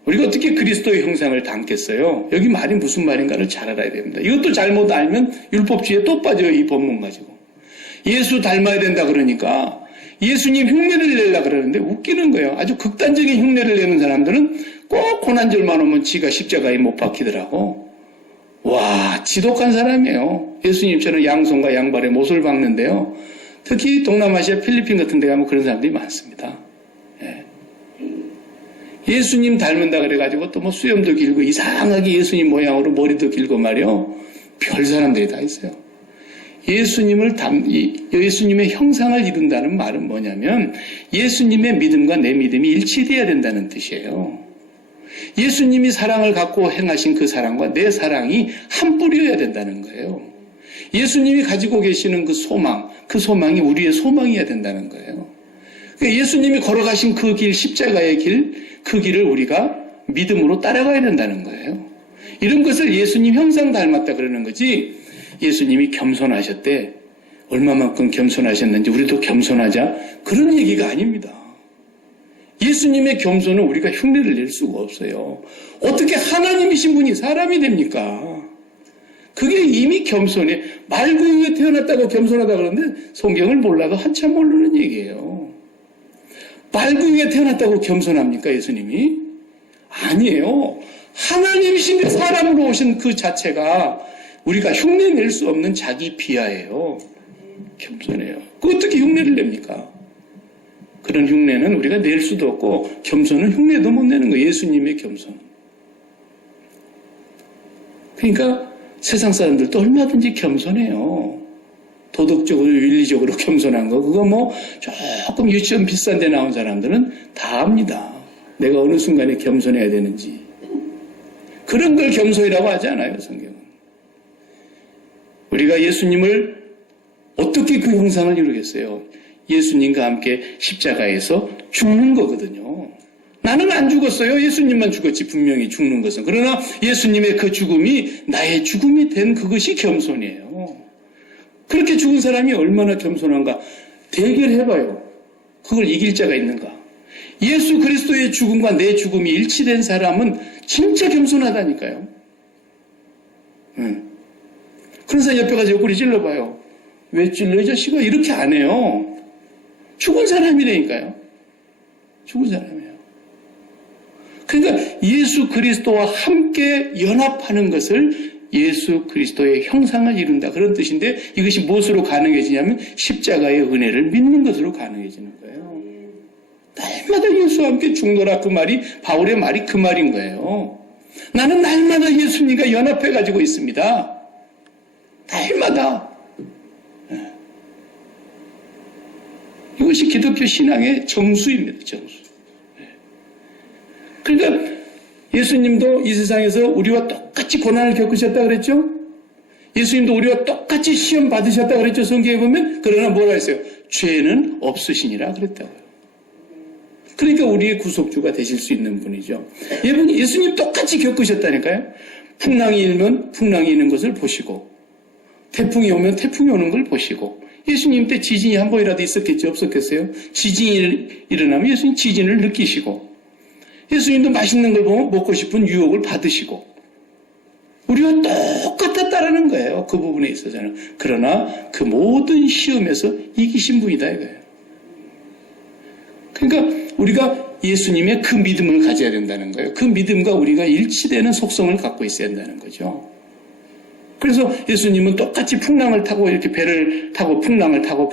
우리가 어떻게 그리스도의 형상을 담겠어요? 여기 말이 무슨 말인가를 잘 알아야 됩니다. 이것도 잘못 알면 율법주의에 또 빠져요. 이 본문 가지고. 예수 닮아야 된다 그러니까 예수님 흉내를 내려고 그러는데 웃기는 거예요. 아주 극단적인 흉내를 내는 사람들은 꼭 고난절만 오면 지가 십자가에 못 박히더라고. 와, 지독한 사람이에요. 예수님처럼 양손과 양발에 못을 박는데요. 특히 동남아시아 필리핀 같은 데 가면 그런 사람들이 많습니다. 예. 예수님 닮은다 그래가지고 또 뭐 수염도 길고 이상하게 예수님 모양으로 머리도 길고 말이요. 별 사람들이 다 있어요. 예수님의 형상을 이룬다는 말은 뭐냐면 예수님의 믿음과 내 믿음이 일치되어야 된다는 뜻이에요. 예수님이 사랑을 갖고 행하신 그 사랑과 내 사랑이 한 뿌리여야 된다는 거예요. 예수님이 가지고 계시는 그 소망이 우리의 소망이어야 된다는 거예요. 그러니까 예수님이 걸어가신 그 길, 십자가의 길, 그 길을 우리가 믿음으로 따라가야 된다는 거예요. 이런 것을 예수님 형상 닮았다 그러는 거지, 예수님이 겸손하셨대. 얼마만큼 겸손하셨는지 우리도 겸손하자. 그런 얘기가 아닙니다. 예수님의 겸손은 우리가 흉내를 낼 수가 없어요. 어떻게 하나님이신 분이 사람이 됩니까? 그게 이미 겸손해. 말구유에 태어났다고 겸손하다 그러는데 성경을 몰라도 한참 모르는 얘기예요. 말구유에 태어났다고 겸손합니까, 예수님이? 아니에요. 하나님이신데 사람으로 오신 그 자체가 우리가 흉내낼 수 없는 자기 비하예요. 겸손해요. 그 어떻게 흉내를 냅니까? 그런 흉내는 우리가 낼 수도 없고 겸손은 흉내도 못 내는 거예요. 예수님의 겸손. 그러니까 세상 사람들도 얼마든지 겸손해요. 도덕적으로 윤리적으로 겸손한 거 그거 뭐 조금 유치원 비싼 데 나온 사람들은 다 압니다. 내가 어느 순간에 겸손해야 되는지. 그런 걸 겸손이라고 하지 않아요, 성경은. 우리가 예수님을 어떻게 그 형상을 이루겠어요? 예수님과 함께 십자가에서 죽는 거거든요. 나는 안 죽었어요. 예수님만 죽었지, 분명히 죽는 것은. 그러나 예수님의 그 죽음이 나의 죽음이 된 그것이 겸손이에요. 그렇게 죽은 사람이 얼마나 겸손한가 대결해봐요. 그걸 이길 자가 있는가? 예수 그리스도의 죽음과 내 죽음이 일치된 사람은 진짜 겸손하다니까요. 그런 사람 옆에 가서 옆구리 찔러봐요. 왜 찔러 이 자식아? 이렇게 안 해요. 죽은 사람이라니까요. 죽은 사람이에요. 그러니까 예수 그리스도와 함께 연합하는 것을 예수 그리스도의 형상을 이룬다. 그런 뜻인데 이것이 무엇으로 가능해지냐면 십자가의 은혜를 믿는 것으로 가능해지는 거예요. 날마다 예수와 함께 죽노라 그 말이 바울의 말이 그 말인 거예요. 나는 날마다 예수님과 연합해 가지고 있습니다. 날마다. 이것이 기독교 신앙의 정수입니다. 정수. 그러니까 예수님도 이 세상에서 우리와 똑같이 고난을 겪으셨다 그랬죠? 예수님도 우리와 똑같이 시험 받으셨다 그랬죠? 성경에 보면. 그러나 뭐라 했어요? 죄는 없으시니라 그랬다고요. 그러니까 우리의 구속주가 되실 수 있는 분이죠. 예수님 똑같이 겪으셨다니까요. 풍랑이 일면 풍랑이 있는 것을 보시고 태풍이 오면 태풍이 오는 걸 보시고 예수님 때 지진이 한 번이라도 있었겠지 없었겠어요? 지진이 일어나면 예수님 지진을 느끼시고 예수님도 맛있는 걸 보면 먹고 싶은 유혹을 받으시고 우리와 똑같았다라는 거예요. 그 부분에 있어서는. 그러나 그 모든 시험에서 이기신 분이다 이거예요. 그러니까 우리가 예수님의 그 믿음을 가져야 된다는 거예요. 그 믿음과 우리가 일치되는 속성을 갖고 있어야 한다는 거죠. 그래서 예수님은 똑같이 풍랑을 타고 이렇게 배를 타고 풍랑을 타고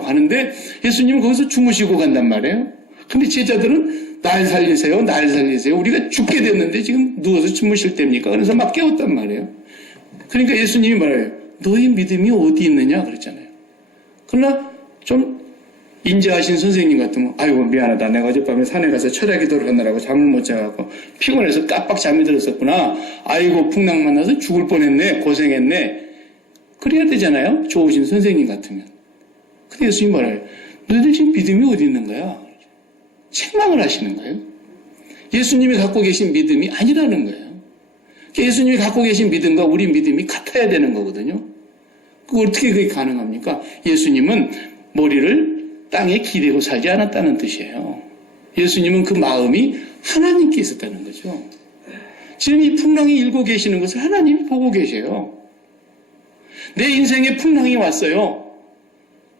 가는데 예수님은 거기서 주무시고 간단 말이에요. 근데 제자들은 날 살리세요. 우리가 죽게 됐는데 지금 누워서 주무실 때입니까? 그래서 막 깨웠단 말이에요. 그러니까 예수님이 말해요. 너희 믿음이 어디 있느냐? 그랬잖아요. 그러나 좀 인자하신 선생님 같으면 아이고 미안하다. 내가 어젯밤에 산에 가서 철야 기도를 하느라고 잠을 못 자갖고 피곤해서 깜빡 잠이 들었었구나. 아이고 풍랑 만나서 죽을 뻔했네. 고생했네. 그래야 되잖아요. 좋으신 선생님 같으면. 근데 예수님 말해요. 너희들 지금 믿음이 어디 있는 거야? 책망을 하시는 거예요. 예수님이 갖고 계신 믿음이 아니라는 거예요. 예수님이 갖고 계신 믿음과 우리 믿음이 같아야 되는 거거든요. 그거 어떻게 그게 가능합니까? 예수님은 머리를 땅에 기대고 살지 않았다는 뜻이에요. 예수님은 그 마음이 하나님께 있었다는 거죠. 지금 이 풍랑이 일고 계시는 것을 하나님이 보고 계세요. 내 인생에 풍랑이 왔어요.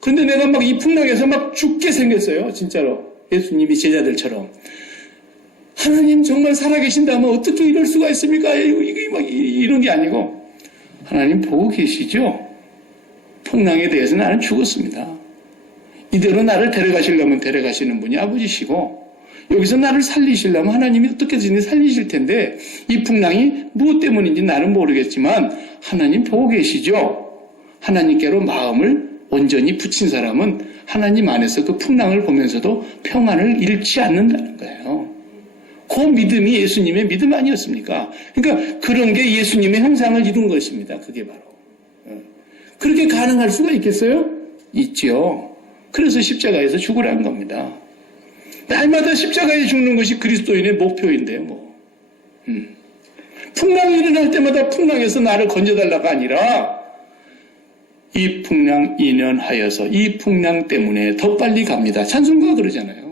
근데 내가 막 이 풍랑에서 막 죽게 생겼어요. 진짜로. 예수님이 제자들처럼. 하나님 정말 살아계신다면 어떻게 이럴 수가 있습니까? 이게 막 이런 게 아니고 하나님 보고 계시죠? 풍랑에 대해서 나는 죽었습니다. 이대로 나를 데려가시려면 데려가시는 분이 아버지시고 여기서 나를 살리시려면 하나님이 어떻게든지 살리실 텐데 이 풍랑이 무엇 때문인지 나는 모르겠지만 하나님 보고 계시죠? 하나님께로 마음을 온전히 붙인 사람은 하나님 안에서 그 풍랑을 보면서도 평안을 잃지 않는다는 거예요. 그 믿음이 예수님의 믿음 아니었습니까? 그러니까 그런 게 예수님의 형상을 이룬 것입니다. 그게 바로. 그렇게 가능할 수가 있겠어요? 있죠. 그래서 십자가에서 죽으라는 겁니다. 날마다 십자가에 죽는 것이 그리스도인의 목표인데요. 뭐. 풍랑이 일어날 때마다 풍랑에서 나를 건져달라가 아니라 이 풍랑 인연하여서 이 풍랑 때문에 더 빨리 갑니다. 찬송가 그러잖아요.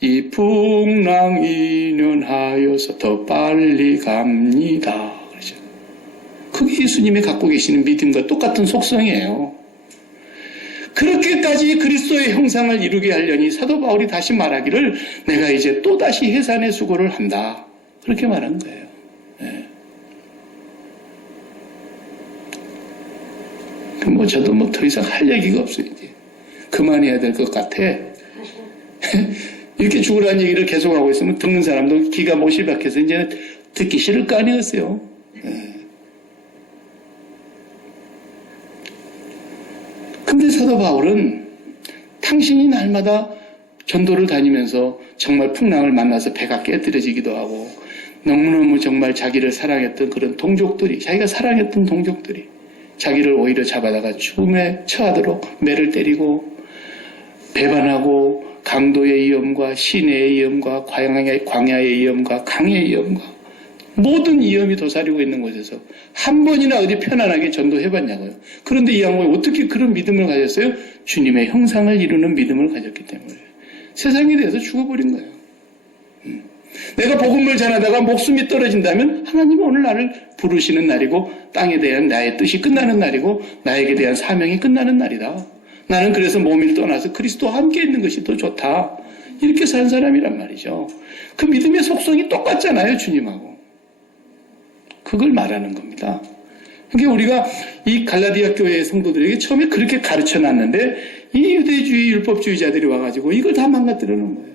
이 풍랑 인연하여서 더 빨리 갑니다. 그러죠. 그게 예수님이 갖고 계시는 믿음과 똑같은 속성이에요. 그렇게까지 그리스도의 형상을 이루게 하려니 사도 바울이 다시 말하기를 내가 이제 또다시 해산의 수고를 한다. 그렇게 말한 거예요. 네. 뭐 저도 뭐 더 이상 할 얘기가 없어요. 이제 그만해야 될 것 같아. 이렇게 죽으라는 얘기를 계속하고 있으면 듣는 사람도 기가 못이 박혀서 이제 듣기 싫을 거 아니었어요. 네. 근데 사도 바울은 당신이 날마다 전도를 다니면서 정말 풍랑을 만나서 배가 깨뜨려지기도 하고 너무너무 정말 자기를 사랑했던 그런 동족들이 자기가 사랑했던 동족들이 자기를 오히려 잡아다가 죽음에 처하도록 매를 때리고 배반하고 강도의 위험과 시내의 위험과 광야의 위험과 강의 위험과 모든 위험이 도사리고 있는 곳에서 한 번이나 어디 편안하게 전도해봤냐고요. 그런데 이 양반이 어떻게 그런 믿음을 가졌어요? 주님의 형상을 이루는 믿음을 가졌기 때문에 세상에 대해서 죽어버린 거예요. 내가 복음을 전하다가 목숨이 떨어진다면 하나님은 오늘 나를 부르시는 날이고 땅에 대한 나의 뜻이 끝나는 날이고 나에게 대한 사명이 끝나는 날이다. 나는 그래서 몸을 떠나서 그리스도와 함께 있는 것이 더 좋다. 이렇게 산 사람이란 말이죠. 그 믿음의 속성이 똑같잖아요, 주님하고. 그걸 말하는 겁니다. 그러니까 우리가 이 갈라디아 교회의 성도들에게 처음에 그렇게 가르쳐 놨는데 이 유대주의 율법주의자들이 와가지고 이걸 다 망가뜨려 놓은 거예요.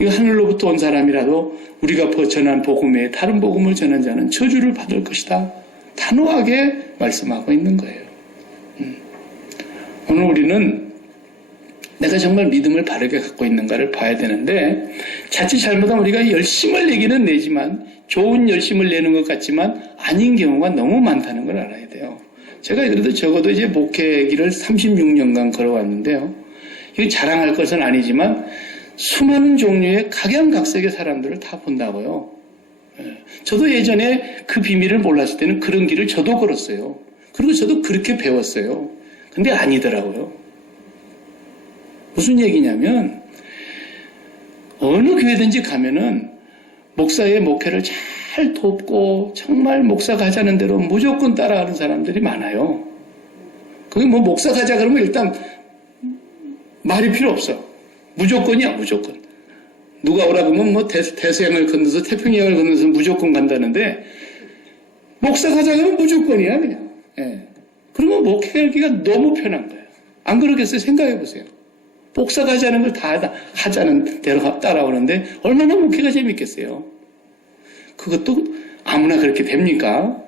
이거 하늘로부터 온 사람이라도 우리가 전한 복음 외에 다른 복음을 전한 자는 저주를 받을 것이다. 단호하게 말씀하고 있는 거예요. 오늘 우리는 내가 정말 믿음을 바르게 갖고 있는가를 봐야 되는데 자칫 잘못하면 우리가 열심을 내기는 내지만 좋은 열심을 내는 것 같지만 아닌 경우가 너무 많다는 걸 알아야 돼요. 제가 그래도 적어도 이제 목회 길을 36년간 걸어왔는데요. 이거 자랑할 것은 아니지만 수많은 종류의 각양각색의 사람들을 다 본다고요. 저도 예전에 그 비밀을 몰랐을 때는 그런 길을 저도 걸었어요. 그리고 저도 그렇게 배웠어요. 근데 아니더라고요. 무슨 얘기냐면 어느 교회든지 가면은 목사의 목회를 잘 돕고 정말 목사가 하자는 대로 무조건 따라하는 사람들이 많아요. 그게 뭐 목사가 하자 그러면 일단 말이 필요 없어. 무조건이야, 무조건. 누가 오라 그러면 뭐 대서양을 건너서 태평양을 건너서 무조건 간다는데 목사가 하자 그러면 무조건이야, 그냥. 예. 그러면 목회하기가 너무 편한 거예요. 안 그러겠어요? 생각해 보세요. 목사가 하자는 걸 다 하자는 대로 따라오는데 얼마나 목회가 재밌겠어요. 그것도 아무나 그렇게 됩니까?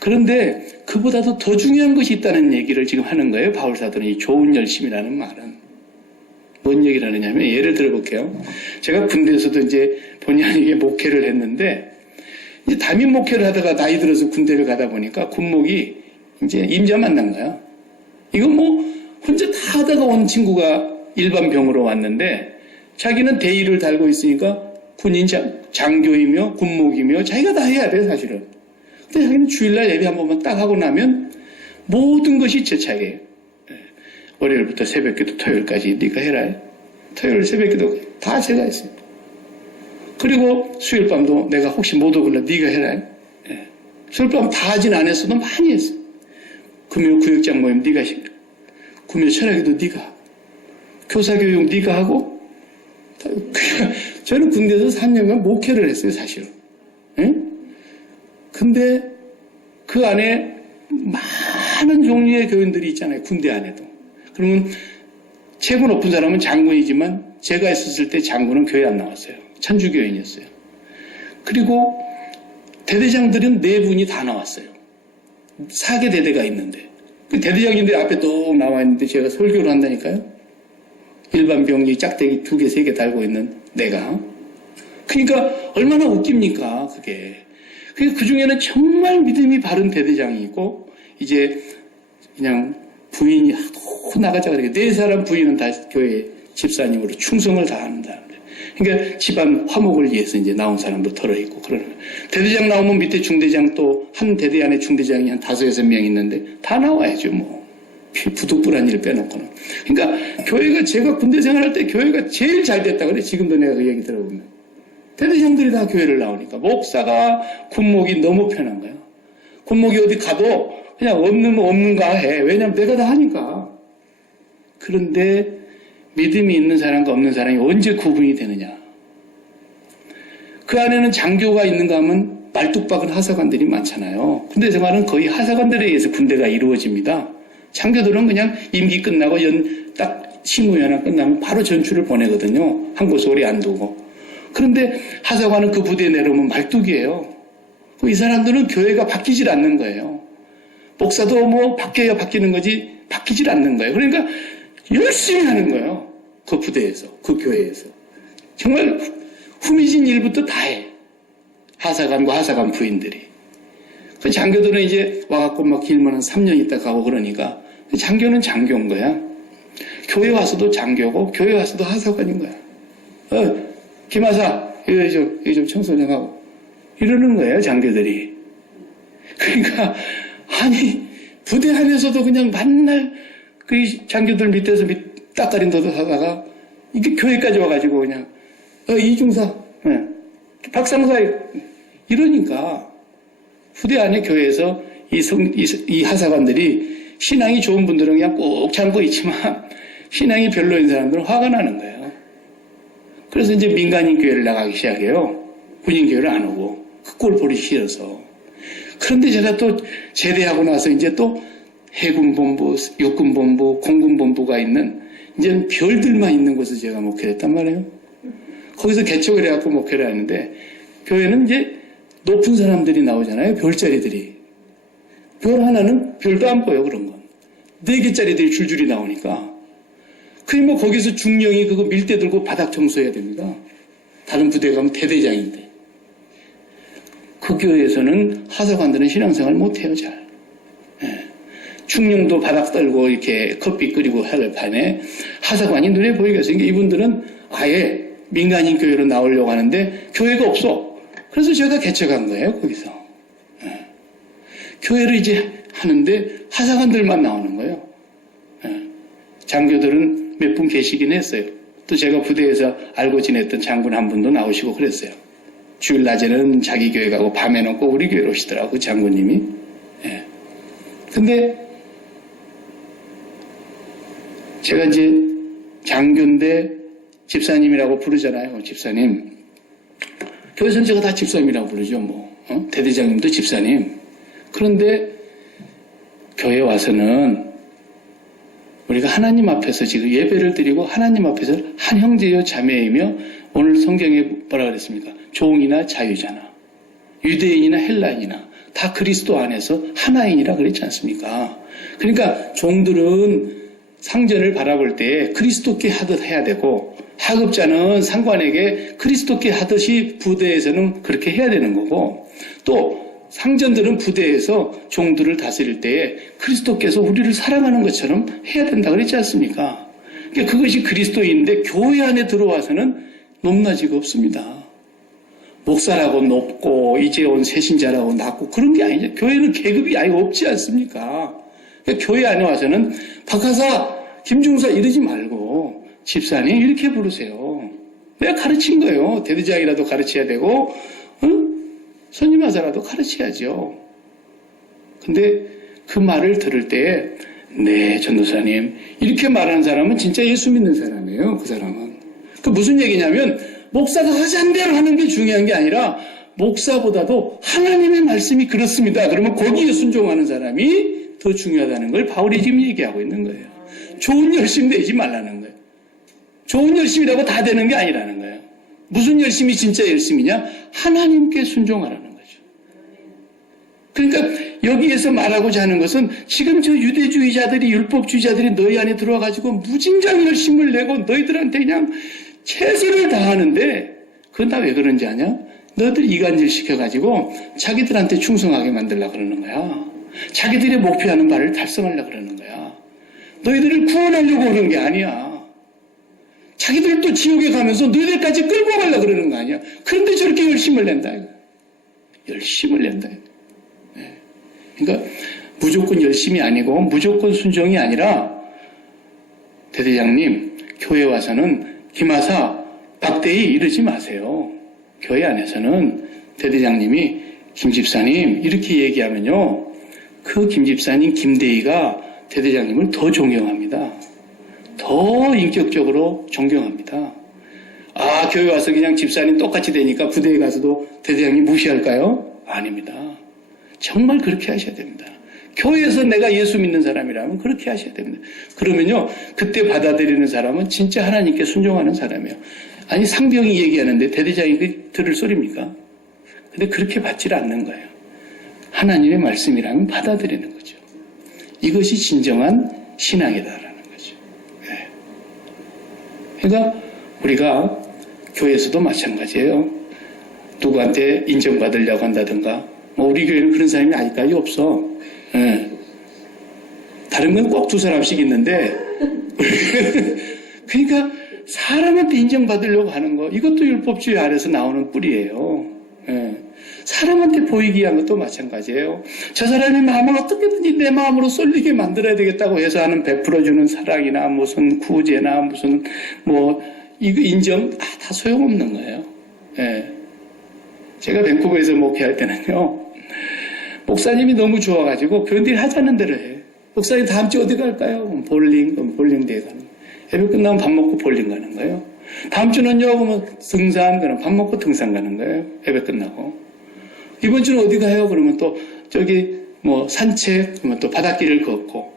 그런데 그보다도 더 중요한 것이 있다는 얘기를 지금 하는 거예요. 바울사도는 이 좋은 열심이라는 말은. 뭔 얘기를 하느냐면 예를 들어 볼게요. 제가 군대에서도 이제 본의 아니게 목회를 했는데 이제 담임 목회를 하다가 나이 들어서 군대를 가다 보니까 군목이 이제 임자 만난 거야. 이거 뭐 혼자 다 하다가 온 친구가 일반 병으로 왔는데 자기는 대의를 달고 있으니까 군인 장교이며 군목이며 자기가 다 해야 돼 사실은. 근데 자기는 주일날 예배 한 번만 딱 하고 나면 모든 것이 제 차례예요. 월요일부터 새벽기도 토요일까지 네가 해라. 토요일 새벽기도 다 제가 했어요. 그리고 수요일 밤도 내가 혹시 못 오길래 네가 해라. 수요일 밤 다 하진 않았어도 많이 했어. 금요 구역장 모임 네가 시켜. 금요 철학기도 네가. 교사교육 네가 하고. 저는 군대에서 3년간 목회를 했어요, 사실은. 근데 그 안에 많은 종류의 교인들이 있잖아요, 군대 안에도. 그러면 최고 높은 사람은 장군이지만 제가 있었을 때 장군은 교회 안 나왔어요. 천주교인이었어요. 그리고 대대장들은 4분이 다 나왔어요. 4개 대대가 있는데 그 대대장인데 앞에 또 나와 있는데 제가 설교를 한다니까요. 일반 병리 짝대기 2개, 3개 달고 있는 내가. 그러니까 얼마나 웃깁니까 그게. 그 중에는 정말 믿음이 바른 대대장이 있고 이제 그냥 부인이 하도 나가자 그러니까 4사람 부인은 다 교회 집사님으로 충성을 다하는다. 그러니까 집안 화목을 위해서 이제 나온 사람도 털어있고 그러는 거예요. 대대장 나오면 밑에 중대장 또 한 대대 안에 중대장이 한 5, 6명 있는데 다 나와야죠 뭐. 부득불한 일 빼놓고는. 그러니까 교회가 제가 군대 생활할 때 교회가 제일 잘 됐다 그래. 지금도 내가 그 얘기 들어보면. 대대장들이 다 교회를 나오니까 목사가 군목이 너무 편한 거야. 군목이 어디 가도 그냥 없는가 해. 왜냐면 내가 다 하니까. 그런데 믿음이 있는 사람과 없는 사람이 언제 구분이 되느냐. 그 안에는 장교가 있는가 하면 말뚝박은 하사관들이 많잖아요. 군대 생활은 거의 하사관들에 의해서 군대가 이루어집니다. 장교들은 그냥 임기 끝나고 딱 시무연화 끝나면 바로 전출을 보내거든요. 한 곳에 오래 안 두고. 그런데 하사관은 그 부대에 내려오면 말뚝이에요. 이 사람들은 교회가 바뀌질 않는 거예요. 목사도 뭐 바뀌어야 바뀌는 거지 바뀌질 않는 거예요. 그러니까 열심히 하는 거예요. 그 부대에서, 그 교회에서. 정말 후미진 일부터 다 해. 하사관과 하사관 부인들이. 그 장교들은 이제 와갖고 막 길만 한 3년 있다 가고 그러니까 장교는 장교인 거야. 교회 와서도 장교고 교회 와서도 하사관인 거야. 김하사 이거 좀 청소 좀 하고 이러는 거예요 장교들이. 그러니까 아니 부대 안에서도 그냥 맨날 그 장교들 밑에서 따까린 도도 하다가 이게 교회까지 와가지고 그냥 이중사 예. 박상사 이러니까 후대 안에 교회에서 이 하사관들이 신앙이 좋은 분들은 그냥 꼭 참고 있지만 신앙이 별로인 사람들은 화가 나는 거예요. 그래서 이제 민간인 교회를 나가기 시작해요. 군인 교회를 안 오고 그 꼴 보기 싫어서. 그런데 제가 또 제대하고 나서 이제 또 해군본부, 육군본부, 공군본부가 있는 이제 별들만 있는 곳에 제가 목회를 했단 말이에요. 거기서 개척을 해갖고 목회를 하는데 교회는 이제 높은 사람들이 나오잖아요. 별자리들이. 별 하나는 별도 안 보여 그런 건. 4개짜리들이 줄줄이 나오니까. 그게 뭐 거기서 중령이 그거 밀대 들고 바닥 청소해야 됩니다. 다른 부대 가면 대대장인데. 그 교회에서는 하사관들은 신앙생활 못해요 잘. 예. 중령도 바닥 떨고 이렇게 커피 끓이고 할 판에 하사관이 눈에 보이게 해서 이분들은 아예 민간인 교회로 나오려고 하는데 교회가 없어. 그래서 제가 개척한 거예요 거기서. 예. 교회를 이제 하는데 하사관들만 나오는 거예요. 예. 장교들은 몇 분 계시긴 했어요. 또 제가 부대에서 알고 지냈던 장군 한 분도 나오시고 그랬어요. 주일 낮에는 자기 교회 가고 밤에는 꼭 우리 교회로 오시더라고 그 장군님이. 예. 근데 제가 이제 장교인데 집사님이라고 부르잖아요. 집사님. 교회에서는 제가 다 집사님이라고 부르죠. 뭐 대대장님도 집사님. 그런데 교회에 와서는 우리가 하나님 앞에서 지금 예배를 드리고 하나님 앞에서 한 형제요 자매이며 오늘 성경에 뭐라 그랬습니까? 종이나 자유자나 유대인이나 헬라인이나 다 그리스도 안에서 하나인이라 그랬지 않습니까? 그러니까 종들은 상전을 바라볼 때 그리스도께 하듯 해야 되고 하급자는 상관에게 그리스도께 하듯이 부대에서는 그렇게 해야 되는 거고 또 상전들은 부대에서 종들을 다스릴 때에 그리스도께서 우리를 사랑하는 것처럼 해야 된다 그랬지 않습니까? 그러니까 그것이 그리스도인데 교회 안에 들어와서는 높낮이가 없습니다. 목사라고 높고 이제 온 새신자라고 낮고 그런 게 아니죠. 교회는 계급이 아예 없지 않습니까? 그러니까 교회 안에 와서는 박하사, 김중사 이러지 말고 집사님 이렇게 부르세요. 내가 가르친 거예요. 대대장이라도 가르쳐야 되고 선임하사라도 가르쳐야죠. 근데 그 말을 들을 때 네, 전도사님 이렇게 말하는 사람은 진짜 예수 믿는 사람이에요. 그 사람은. 그 무슨 얘기냐면 목사가 하자는 대로 하는 게 중요한 게 아니라 목사보다도 하나님의 말씀이 그렇습니다. 그러면 거기에 순종하는 사람이 더 중요하다는 걸 바울이 지금 얘기하고 있는 거예요. 좋은 열심 내지 말라는 거예요. 좋은 열심이라고 다 되는 게 아니라는 거예요. 무슨 열심이 진짜 열심이냐? 하나님께 순종하라는 거죠. 그러니까 여기에서 말하고자 하는 것은 지금 저 유대주의자들이 율법주의자들이 너희 안에 들어와가지고 무진장 열심을 내고 너희들한테 그냥 최선을 다하는데 그건 다 왜 그런지 아냐? 너희들 이간질 시켜가지고 자기들한테 충성하게 만들려고 그러는 거야. 자기들이 목표하는 바를 달성하려고 그러는 거야. 너희들을 구원하려고 오는 게 아니야. 자기들도 지옥에 가면서 너희들까지 끌고 가려고 그러는 거 아니야. 그런데 저렇게 열심을 낸다. 열심을 낸다. 네. 그러니까 무조건 열심이 아니고 무조건 순종이 아니라 대대장님 교회 와서는 김하사 박대희 이러지 마세요. 교회 안에서는 대대장님이 김집사님 이렇게 얘기하면요. 그 김집사님 김대희가 대대장님을 더 존경합니다. 더 인격적으로 존경합니다. 아, 교회 와서 그냥 집사님 똑같이 되니까 부대에 가서도 대대장님 무시할까요? 아닙니다. 정말 그렇게 하셔야 됩니다. 교회에서 내가 예수 믿는 사람이라면 그렇게 하셔야 됩니다. 그러면요, 그때 받아들이는 사람은 진짜 하나님께 순종하는 사람이에요. 아니, 상병이 얘기하는데 대대장이 들을 소리입니까? 근데 그렇게 받지를 않는 거예요. 하나님의 말씀이라면 받아들이는 거죠. 이것이 진정한 신앙이다라는 거죠. 네. 그러니까 우리가 교회에서도 마찬가지예요. 누구한테 인정받으려고 한다든가, 뭐 우리 교회는 그런 사람이 아직까지 없어. 네. 다른 건 꼭 2사람씩 있는데, 그러니까 사람한테 인정받으려고 하는 거, 이것도 율법주의 아래서 나오는 뿌리예요. 네. 사람한테 보이기 위한 것도 마찬가지예요. 저 사람의 마음을 어떻게든지 내 마음으로 쏠리게 만들어야 되겠다고 해서 하는 베풀어주는 사랑이나 무슨 구제나 무슨 이거 인정 다 소용없는 거예요. 예. 제가 밴쿠버에서 목회할 때는요, 목사님이 너무 좋아가지고 교인들이 하자는 대로 해. 목사님 다음 주 어디 갈까요? 볼링대회 가는 거예요. 예배 끝나면 밥 먹고 볼링 가는 거예요. 다음 주는요, 그러면 등산, 그럼 밥 먹고 등산 가는 거예요. 예배 끝나고. 이번 주는 어디 가요? 그러면 또 저기 뭐 산책, 그러면 또 바닷길을 걷고.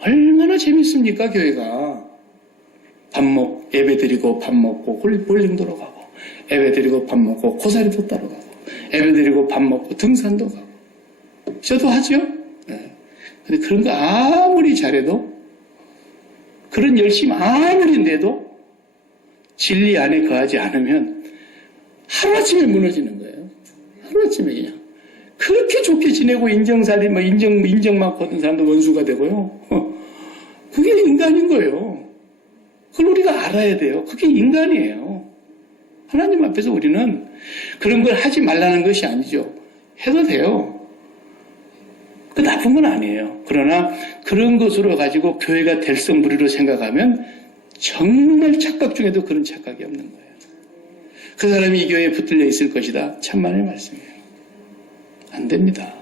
얼마나 재밌습니까, 교회가. 예배 드리고 밥 먹고 볼링도로 가고, 예배 드리고 밥 먹고 고사리도 따러 가고, 예배 드리고 밥 먹고 등산도 가고. 저도 하죠. 네. 근데 그런 거 아무리 잘해도, 그런 열심 아무리 내도 진리 안에 거하지 않으면 하루아침에 무너지는 거예요. 하루아침에 그냥. 그렇게 좋게 지내고 인정살이, 인정만 거둔 사람도 원수가 되고요. 그게 인간인 거예요. 그걸 우리가 알아야 돼요. 그게 인간이에요. 하나님 앞에서 우리는 그런 걸 하지 말라는 것이 아니죠. 해도 돼요. 그 나쁜 건 아니에요. 그러나 그런 것으로 가지고 교회가 될성부리로 생각하면 정말 착각 중에도 그런 착각이 없는 거예요. 그 사람이 이 교회에 붙들려 있을 것이다. 천만의 말씀이에요. 안 됩니다.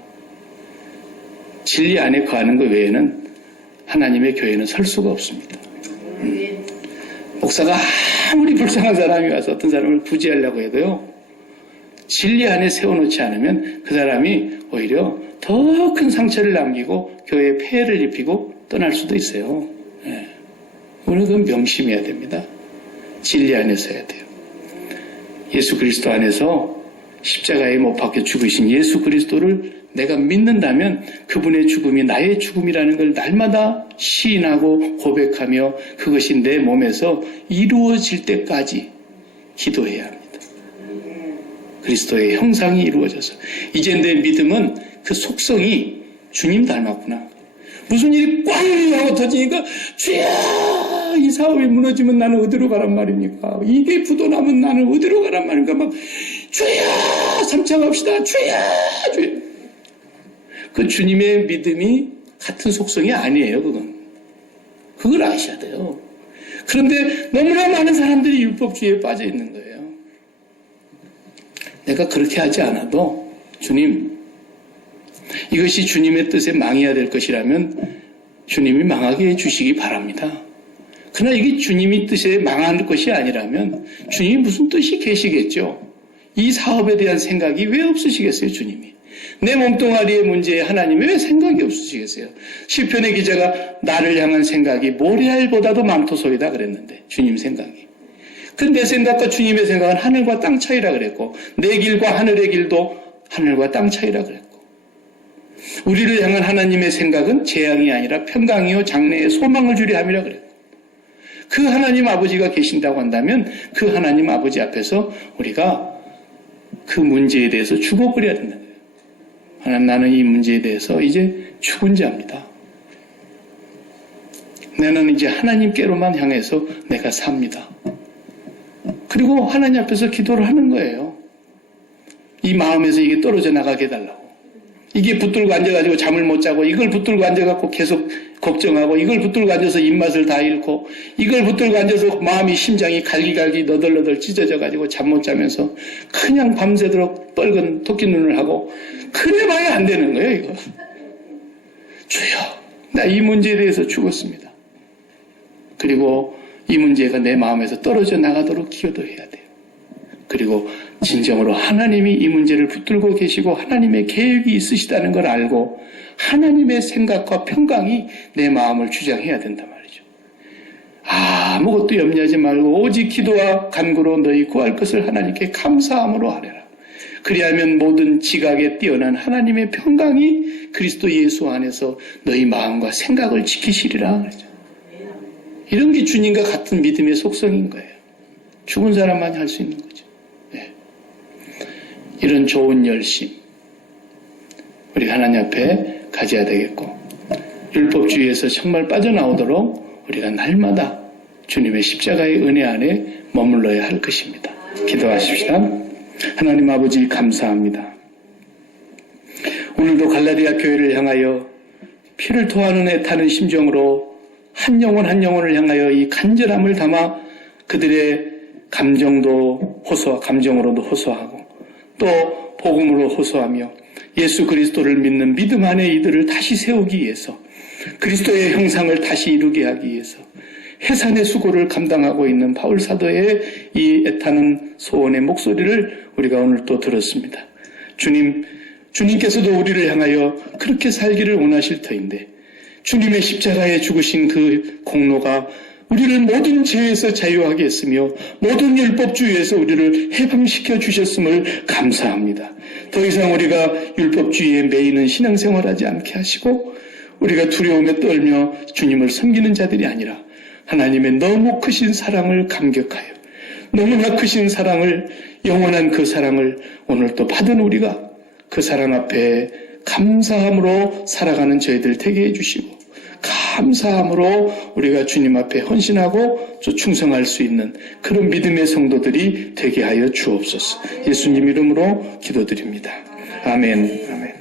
진리 안에 거하는 것 외에는 하나님의 교회는 설 수가 없습니다. 목사가 아무리 불쌍한 사람이 와서 어떤 사람을 구제하려고 해도요, 진리 안에 세워놓지 않으면 그 사람이 오히려 더 큰 상처를 남기고 교회에 폐해를 입히고 떠날 수도 있어요. 네. 우리는 그건 명심해야 됩니다. 진리 안에 서야 돼요. 예수 그리스도 안에서 십자가에 못 박혀 죽으신 예수 그리스도를 내가 믿는다면 그분의 죽음이 나의 죽음이라는 걸 날마다 시인하고 고백하며 그것이 내 몸에서 이루어질 때까지 기도해야 합니다. 그리스도의 형상이 이루어져서 이제 내 믿음은 그 속성이 주님 닮았구나. 무슨 일이 꽝 하고 터지니까 주야 이 사업이 무너지면 나는 어디로 가란 말입니까? 이게 부도나면 나는 어디로 가란 말입니까? 막 주야 삼창합시다. 주야. 그 주님의 믿음이 같은 속성이 아니에요. 그걸 아셔야 돼요. 그런데 너무나 많은 사람들이 율법주의에 빠져 있는 거예요. 내가 그렇게 하지 않아도 주님, 이것이 주님의 뜻에 망해야 될 것이라면 주님이 망하게 해주시기 바랍니다. 그러나 이게 주님의 뜻에 망할 것이 아니라면 주님이 무슨 뜻이 계시겠죠? 이 사업에 대한 생각이 왜 없으시겠어요, 주님이? 내 몸뚱아리의 문제에 하나님이 왜 생각이 없으시겠어요? 시편의 기자가 나를 향한 생각이 모래알보다도 많도소이다 그랬는데 주님 생각이. 그 내 생각과 주님의 생각은 하늘과 땅 차이라 그랬고 내 길과 하늘의 길도 하늘과 땅 차이라 그랬고 우리를 향한 하나님의 생각은 재앙이 아니라 평강이요 장래의 소망을 주려 함이라 그랬고 그 하나님 아버지가 계신다고 한다면 그 하나님 아버지 앞에서 우리가 그 문제에 대해서 죽어버려야 된다. 하나님, 나는 이 문제에 대해서 이제 죽은 자입니다. 나는 이제 하나님께로만 향해서 내가 삽니다. 그리고 하나님 앞에서 기도를 하는 거예요. 이 마음에서 이게 떨어져 나가게 해달라고. 이게 붙들고 앉아가지고 잠을 못 자고 이걸 붙들고 앉아갖고 계속 걱정하고 이걸 붙들고 앉아서 입맛을 다 잃고 이걸 붙들고 앉아서 마음이 심장이 갈기갈기 너덜너덜 찢어져가지고 잠 못 자면서 그냥 밤새도록 뻘건 토끼 눈을 하고 그래 봐야 안 되는 거예요. 이거. 주여, 나 이 문제에 대해서 죽었습니다. 그리고 이 문제가 내 마음에서 떨어져 나가도록 기도해야 돼요. 그리고 진정으로 하나님이 이 문제를 붙들고 계시고 하나님의 계획이 있으시다는 걸 알고 하나님의 생각과 평강이 내 마음을 주장해야 된단 말이죠. 아무것도 염려하지 말고 오직 기도와 간구로 너희 구할 것을 하나님께 감사함으로 하래라. 그리하면 모든 지각에 뛰어난 하나님의 평강이 그리스도 예수 안에서 너희 마음과 생각을 지키시리라. 이런 게 주님과 같은 믿음의 속성인 거예요. 죽은 사람만이 할 수 있는 거죠. 네. 이런 좋은 열심 우리 하나님 앞에 가져야 되겠고 율법주의에서 정말 빠져나오도록 우리가 날마다 주님의 십자가의 은혜 안에 머물러야 할 것입니다. 기도하십시다. 하나님 아버지 감사합니다. 오늘도 갈라디아 교회를 향하여 피를 토하는 애타는 심정으로 한 영혼 한 영혼을 향하여 이 간절함을 담아 그들의 감정으로도 호소하고 또 복음으로 호소하며 예수 그리스도를 믿는 믿음 안에 이들을 다시 세우기 위해서 그리스도의 형상을 다시 이루게 하기 위해서 해산의 수고를 감당하고 있는 바울 사도의 이 애타는 소원의 목소리를 우리가 오늘 또 들었습니다. 주님께서도 우리를 향하여 그렇게 살기를 원하실 터인데 주님의 십자가에 죽으신 그 공로가 우리를 모든 죄에서 자유하게 했으며 모든 율법주의에서 우리를 해방시켜 주셨음을 감사합니다. 더 이상 우리가 율법주의에 매이는 신앙생활하지 않게 하시고 우리가 두려움에 떨며 주님을 섬기는 자들이 아니라 하나님의 너무 크신 사랑을 감격하여 너무나 크신 사랑을 영원한 그 사랑을 오늘 또 받은 우리가 그 사랑 앞에 감사함으로 살아가는 저희들 되게 해주시고 감사함으로 우리가 주님 앞에 헌신하고 또 충성할 수 있는 그런 믿음의 성도들이 되게 하여 주옵소서. 예수님 이름으로 기도드립니다. 아멘. 아멘.